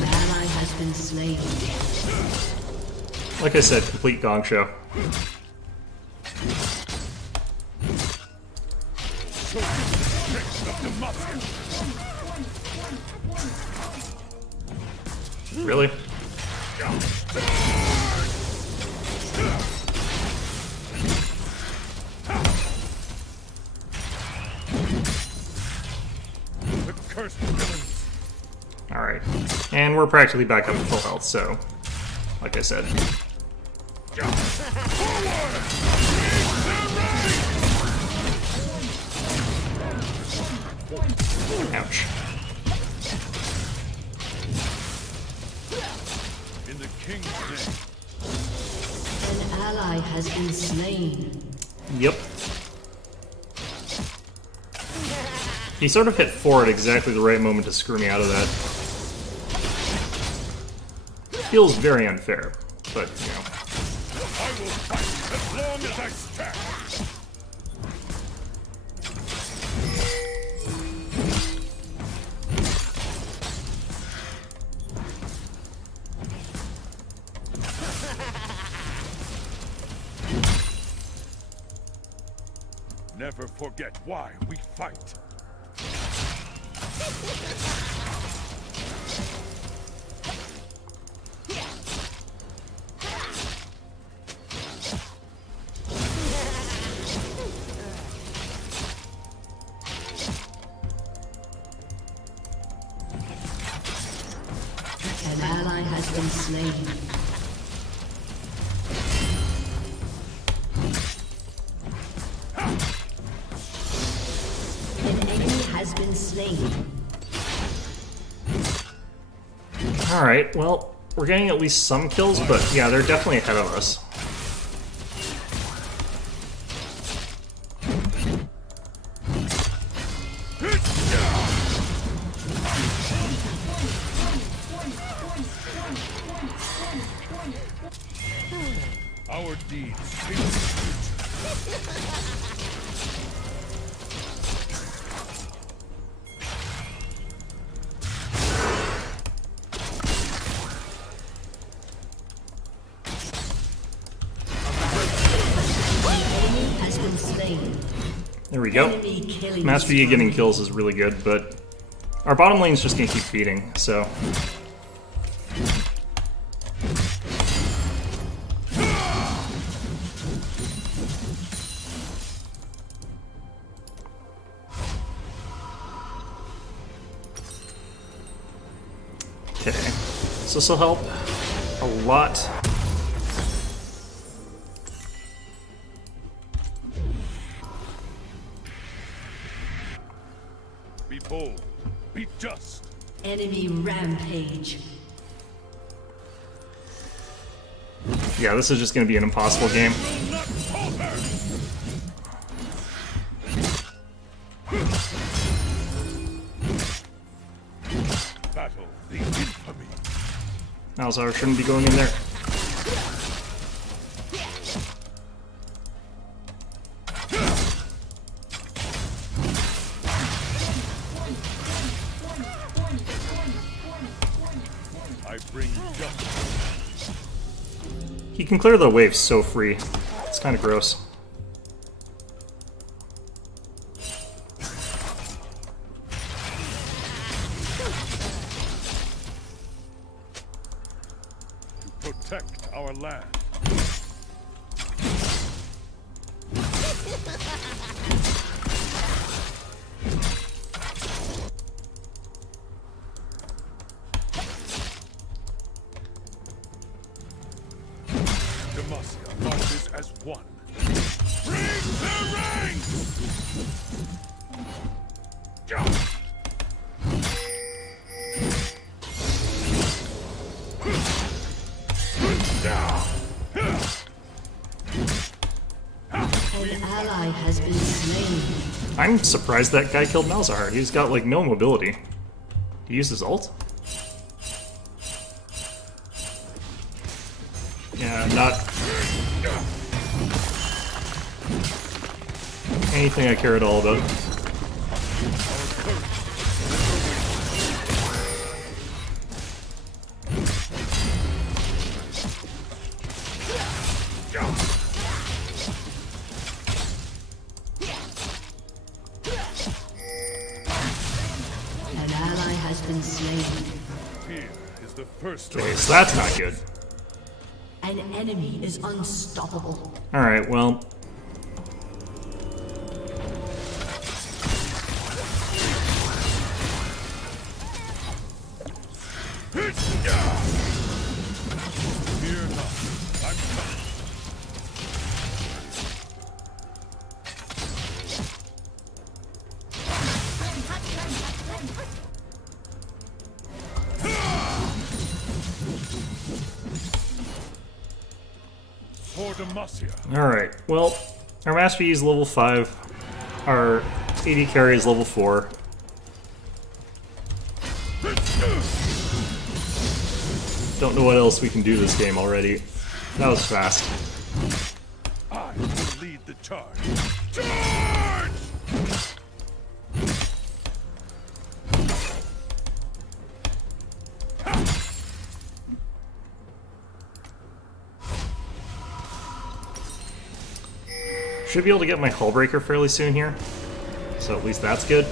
ally has been slain. Like I said, complete gong show. Really? The cursed villains. Alright. And we're practically back up to full health, so... Like I said. Ouch. In the king's name. An ally has been slain. Yep. He sort of hit 4 at exactly the right moment to screw me out of that. Feels very unfair, but, you know. I will fight as long as I stand. Never forget why we fight. An ally has been slain. An enemy has been slain. Alright, well, we're getting at least some kills, but yeah, they're definitely ahead of us. Our deeds speak the future. An enemy has been slain. we go. Enemy killing Master Yi getting spree. kills is really good, but our bottom lane's just gonna keep feeding, so. Okay, so this will help a lot. Be bold. Be just. Enemy rampage. Yeah, this is just gonna be an impossible game. Will not falter. Battle the infamy. Malzahar shouldn't be going in there. I bring justice. He can clear the waves so free. It's kind of gross. To protect our land. Demacia marches as one. Bring the ranks! An ally has been slain. I'm surprised that guy killed Malzahar. He's got like no mobility. He used his ult? Yeah, not anything I care at all about. An ally has been slain. Here is the first Okay, so that's not good. An enemy is unstoppable. Alright, well. Fear not. I'm coming. For Demacia. Alright, well, our Master Yi is level 5. Our AD carry is level 4. Don't know what else we can do this game already. That was fast. I will lead the charge. Charge! Should be able to get my Hullbreaker fairly soon here. So at least that's good.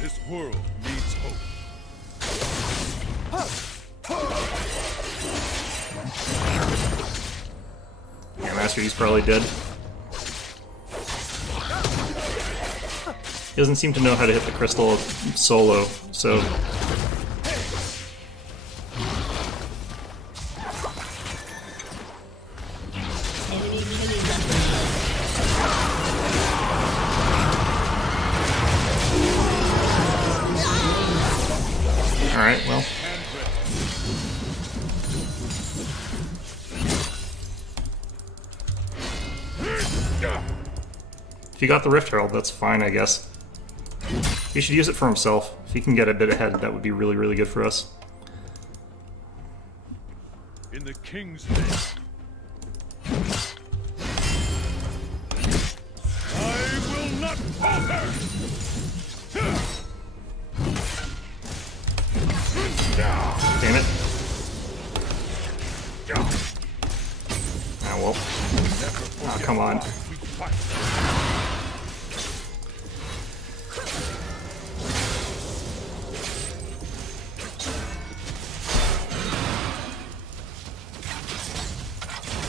This world needs hope. Yeah, Master Yi's probably dead. He doesn't seem to know how to hit the crystal solo, so... Enemy killing spree. Alright, well. If he got the Rift Herald, that's fine, I guess. He should use it for himself. If he can get a bit ahead, that would be really, really good for us. In the king's name. I will not falter! Damn it. Ah, well. Ah, come on. We fight.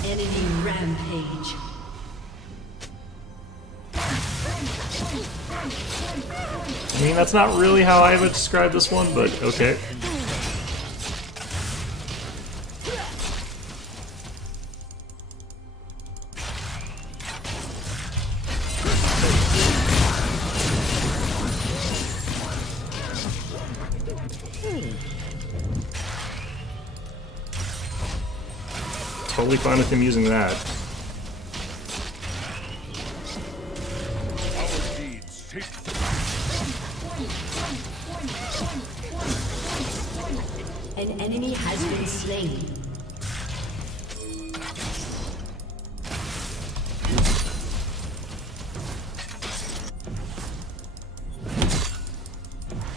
Enemy rampage. I mean, that's not really how I would describe this one, but okay. Totally fine with him using that. Our deeds shape An enemy has been slain.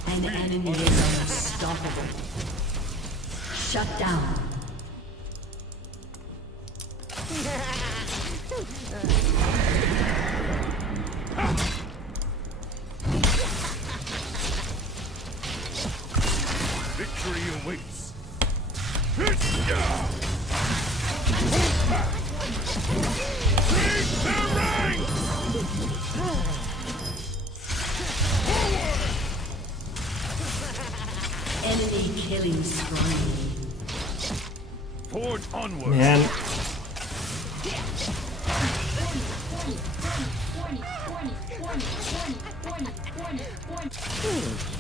An enemy is unstoppable. Shut down. victory awaits. Break the ranks! Enemy killing spree. Forge onward. Man.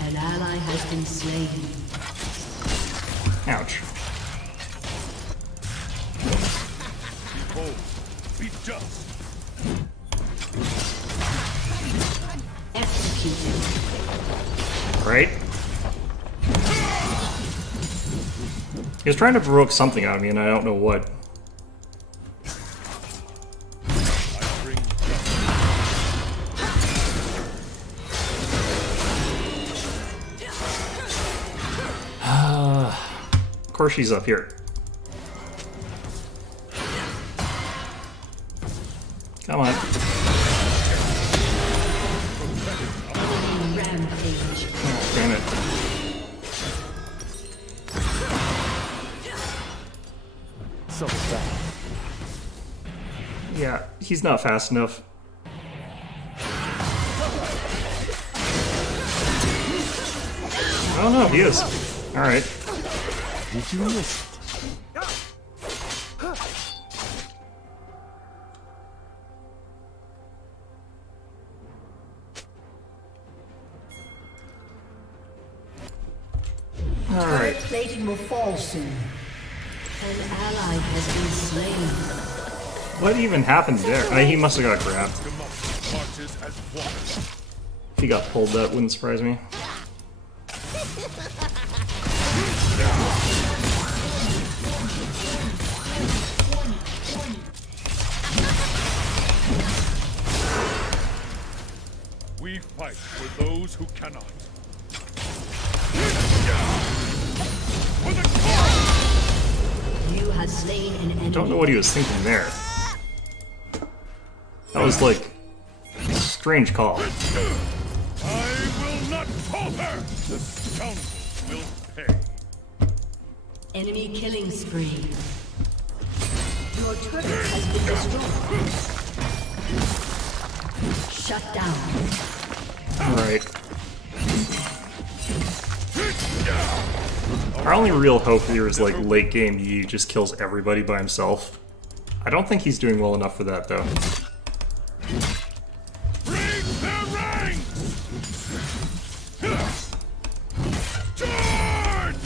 An ally has been slain. Ouch. Behold, be just. Executed. Right? He was trying to provoke something out of me, and I don't know what. I bring justice. Of course she's up here. Come on. Rampage. Oh, damn it. So fast. Yeah, he's not fast enough. Oh no, he is. Alright. Did you miss it? Alright. Plating will fall soon. An ally has been slain. What even happened there? He must have got grabbed. Democracy marches as one. If he got pulled, that wouldn't surprise me. We fight for those who cannot. For the cause! You have slain an enemy. Don't know what he was thinking there. That was like a strange call. I will not falter! The scoundrel will pay. Enemy killing spree. Your turret has been destroyed. Shut down. Alright. Our only real hope here is like late game Yi just kills everybody by himself. I don't think he's doing well enough for that though. Break the ranks! Charge!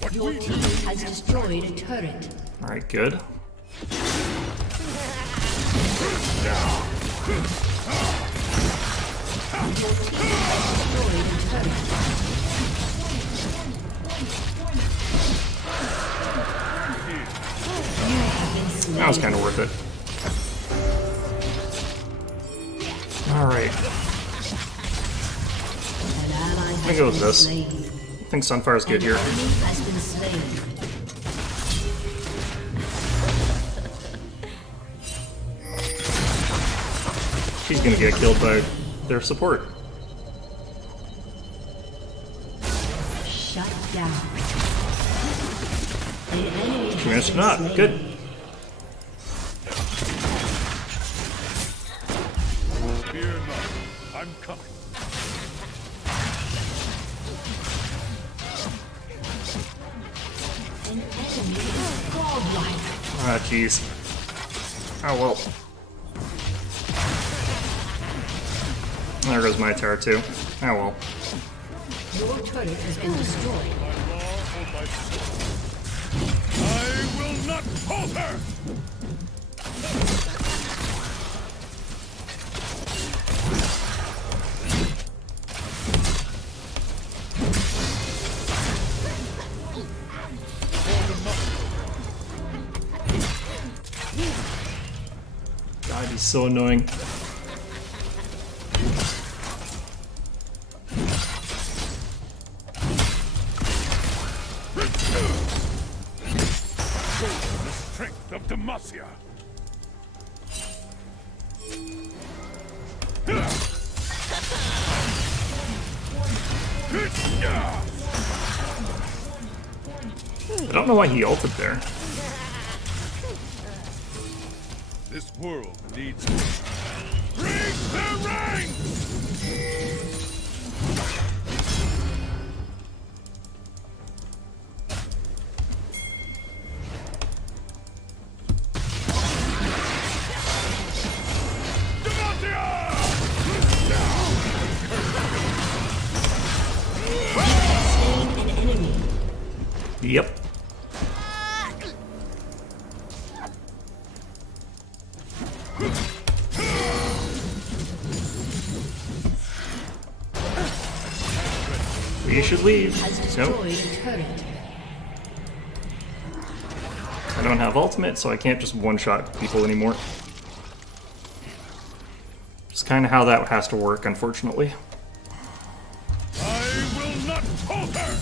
What Your we team has destroyed a turret. Alright, good. Destroyed a turret. You have been slain. That was kind of worth it. Alright, An ally has go with been this. slain. I think Sunfire's good here. An enemy has been slain. She's gonna get killed by their support. Shut down. An enemy She managed to has not. been slain. Good. Fear not. I'm coming. An enemy is godlike. Ah, jeez. Oh well. There goes my tower too. Oh well. Your turret has been destroyed. By law or by sword. I will not falter! God, he's so annoying. The strength of Demacia. I don't know why he ulted there. This world needs me. Break the ranks! Slain an enemy. Yep. We should leave. Has Nope. destroyed a turret. I don't have ultimate, so I can't just one-shot people anymore. It's kind of how that has to work, unfortunately. I will not falter!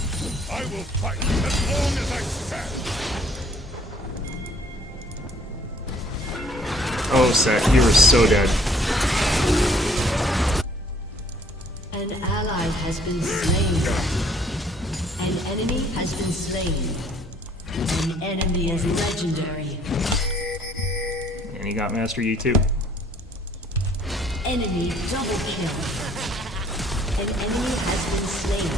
I will fight as long as I stand! Oh, Seth, you were so dead. An ally has been slain. An enemy has been slain. An enemy is legendary. And you got Master Yi too. Enemy double kill. An enemy has been slain.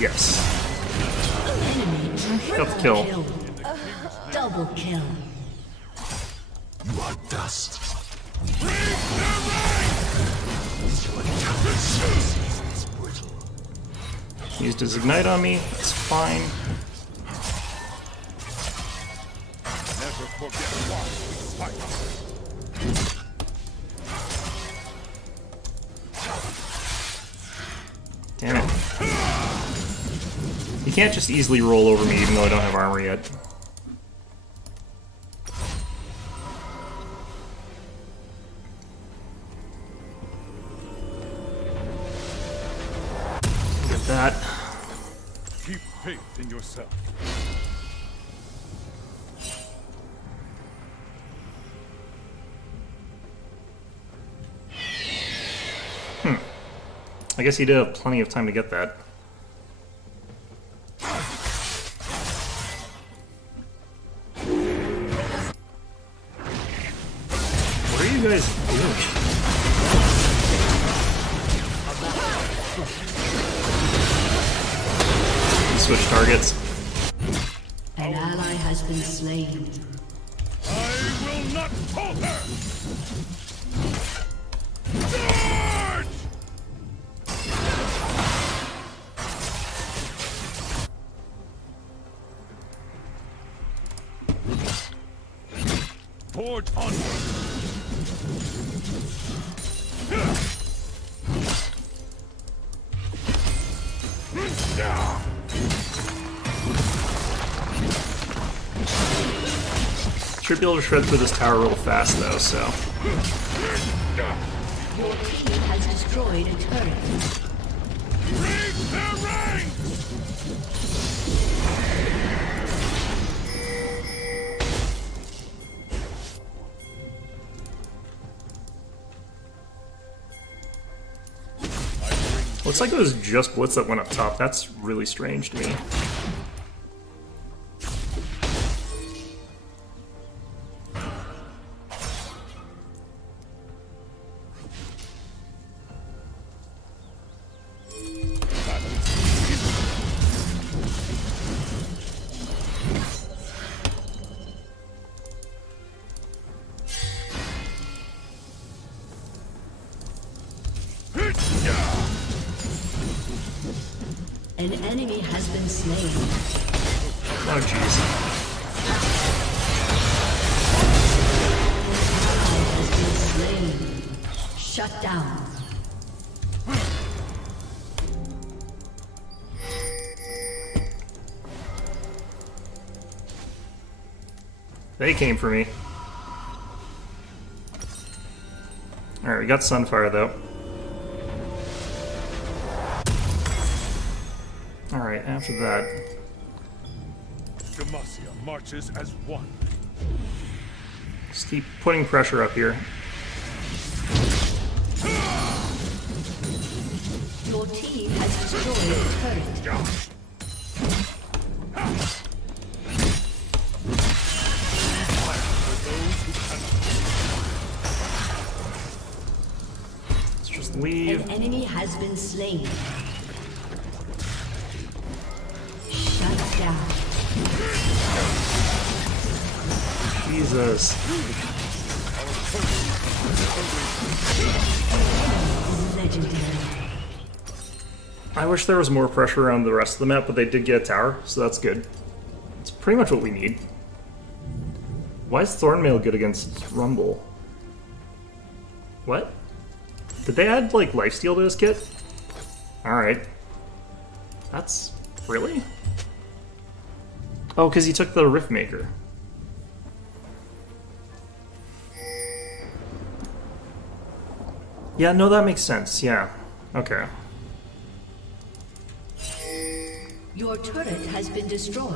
Yes. Enemy Triple triple kill. kill. Double kill. You are dust. Used his ignite on me. That's fine. Never forget why we fight. Damn it. You can't just easily roll over me even though I don't have armor yet. Look at that. Keep faith in yourself. I guess he did have plenty of time to get that. What are you guys doing? Switch targets. An ally has been slain. I will not falter! Charge! Forge onward! Should be able to shred through this tower real fast though, so. Your team has destroyed a turret. Break the ranks! Looks like it was just Blitz that went up top. That's really strange to me. An enemy has been slain. Oh, jeez. Has been slain. Shut down. They came for me. Alright, we got Sunfire, though. Alright, after that... Demacia marches as one. Just keep putting pressure up here. Your team has destroyed a turret. Let's just leave. An enemy has been slain. Shut down. Jesus. Legendary. I wish there was more pressure around the rest of the map, but they did get a tower, so that's good. It's pretty much what we need. Why is Thornmail good against Rumble? What? Did they add, like, lifesteal to his kit? Alright. That's... really? Oh, because he took the Rift Maker. Yeah, no, that makes sense, yeah. Okay. Your turret has been destroyed.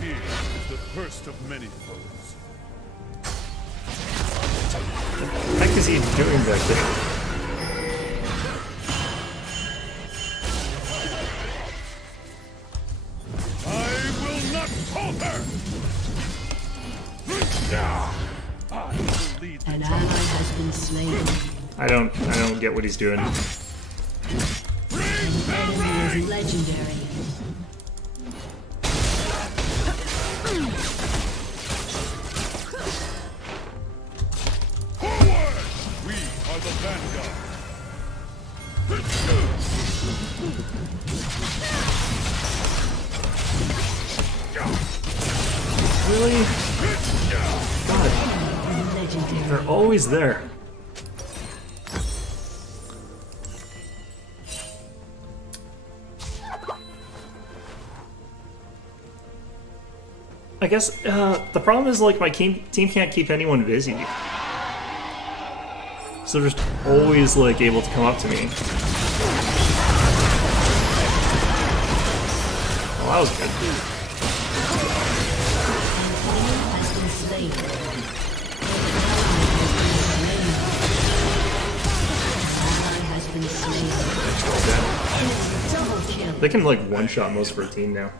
Here is the first of many foes. What the heck is he doing back there? I will not falter! I will lead the An ally has been slain. I don't get what he's doing. An enemy is legendary. forward! We are the vanguard. Really? God, Legendary. they're always there. I guess the problem is, like, my team can't keep anyone busy. So they're just always, like, able to come up to me. Well, that was good. Has been slain. Ally has been slain. Double kill. They can, like, one-shot most of our team now.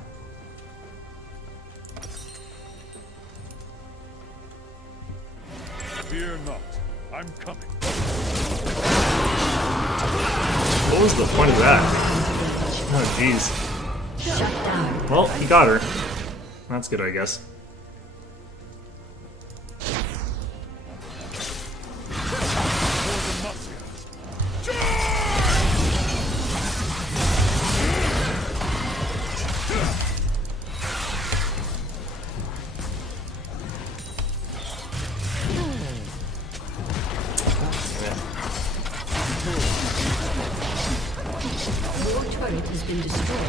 Fear not. I'm coming. What was the point of that? Oh, jeez. Shut down. Well, he got her. That's good, I guess. Your turret has been destroyed.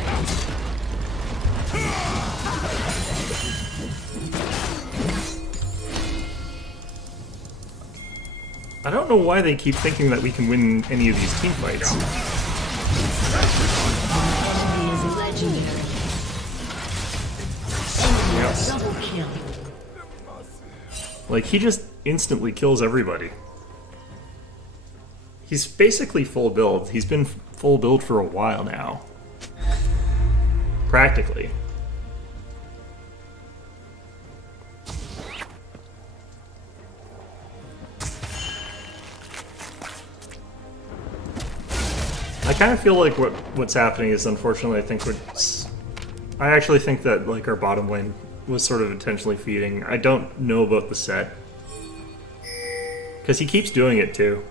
I don't know why they keep thinking that we can win any of these team fights. Enemy is legendary. Yes. Double kill. Like, he just instantly kills everybody. He's basically full build. He's been full build for a while now. Practically. I kind of feel like what's happening is, unfortunately, I actually think that like our bottom lane was sort of intentionally feeding. I don't know about the set. Because he keeps doing it too.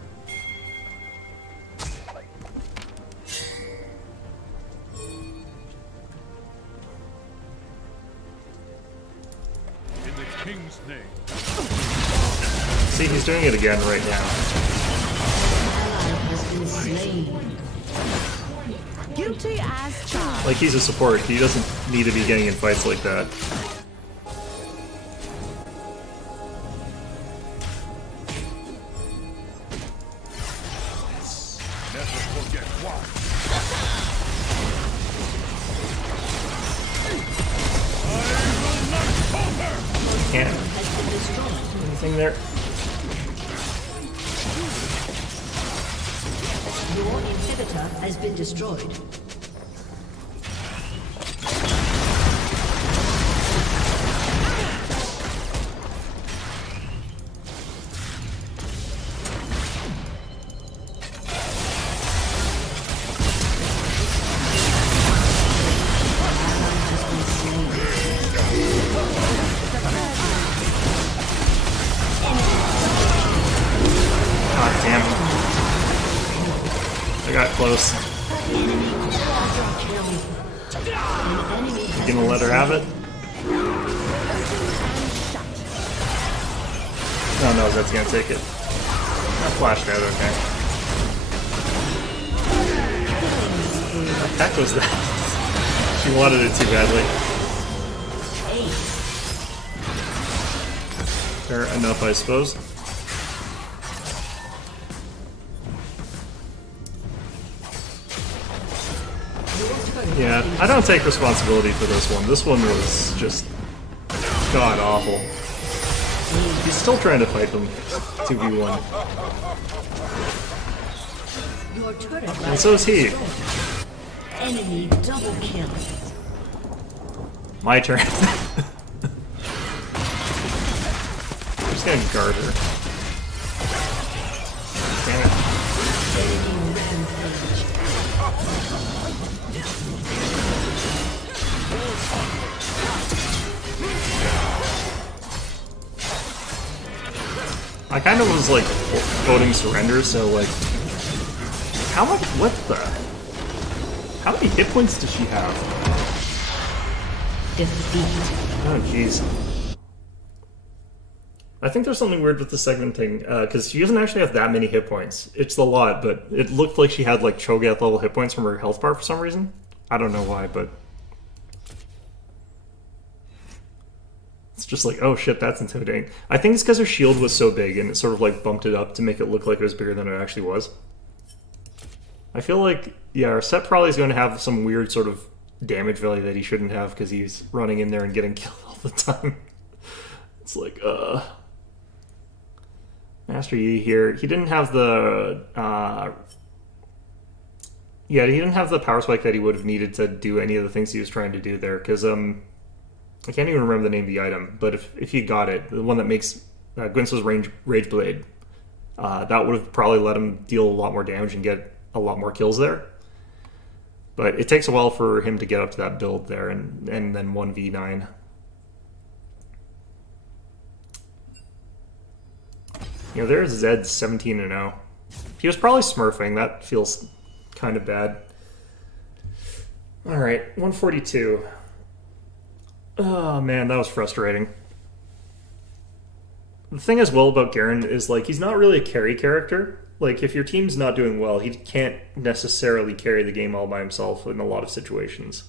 In the king's name. See, he's doing it again right now. Has been slain. Guilty as charged. Like, he's a support. He doesn't need to be getting in fights like that. Never forget why. Can't. Anything there? Your inhibitor has been destroyed. God damn it. I got close. You gonna let her have it? Oh no, that's gonna take it. I flashed out, okay. What the heck was that? She wanted it too badly. Fair enough, I suppose. Yeah, I don't take responsibility for this one. This one was just god awful. He's still trying to fight them 2v1. Your turret And so is he. enemy double kill. My turn. I'm just gonna guard her. Damn it. I kind of was like voting surrender, so like, how much? What the? How many hit points does she have? Defeat. Oh jeez. I think there's something weird with the segmenting, because she doesn't actually have that many hit points. It's a lot, but it looked like she had like Cho'Gath level hit points from her health bar for some reason. I don't know why, but it's just like, oh shit, that's intimidating. I think it's because her shield was so big and it sort of like bumped it up to make it look like it was bigger than it actually was. I feel like, yeah, our set probably is going to have some weird sort of damage value that he shouldn't have because he's running in there and getting killed all the time. It's like, Master Yi here. He didn't have the, yeah, he didn't have the power spike that he would have needed to do any of the things he was trying to do there, because, I can't even remember the name of the item, but if he got it, the one that makes Gwynso's Rage Blade, that would have probably let him deal a lot more damage and get a lot more kills there. But it takes a while for him to get up to that build there, and then 1v9. You know, there's Zed 17-0. He was probably smurfing. That feels kind of bad. Alright, 142. Oh man, that was frustrating. The thing as well about Garen is, like, he's not really a carry character. Like, if your team's not doing well, he can't necessarily carry the game all by himself in a lot of situations.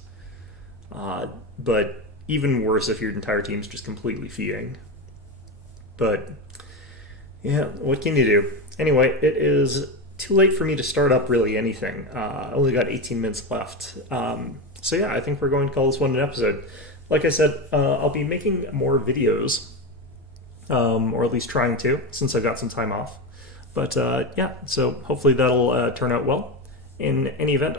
But even worse if your entire team's just completely feeding. But yeah, what can you do? Anyway, it is too late for me to start up really anything. I only got 18 minutes left. So yeah, I think we're going to call this one an episode. Like I said, I'll be making more videos or at least trying to, since I've got some time off. But yeah, so hopefully that'll turn out well. In any event,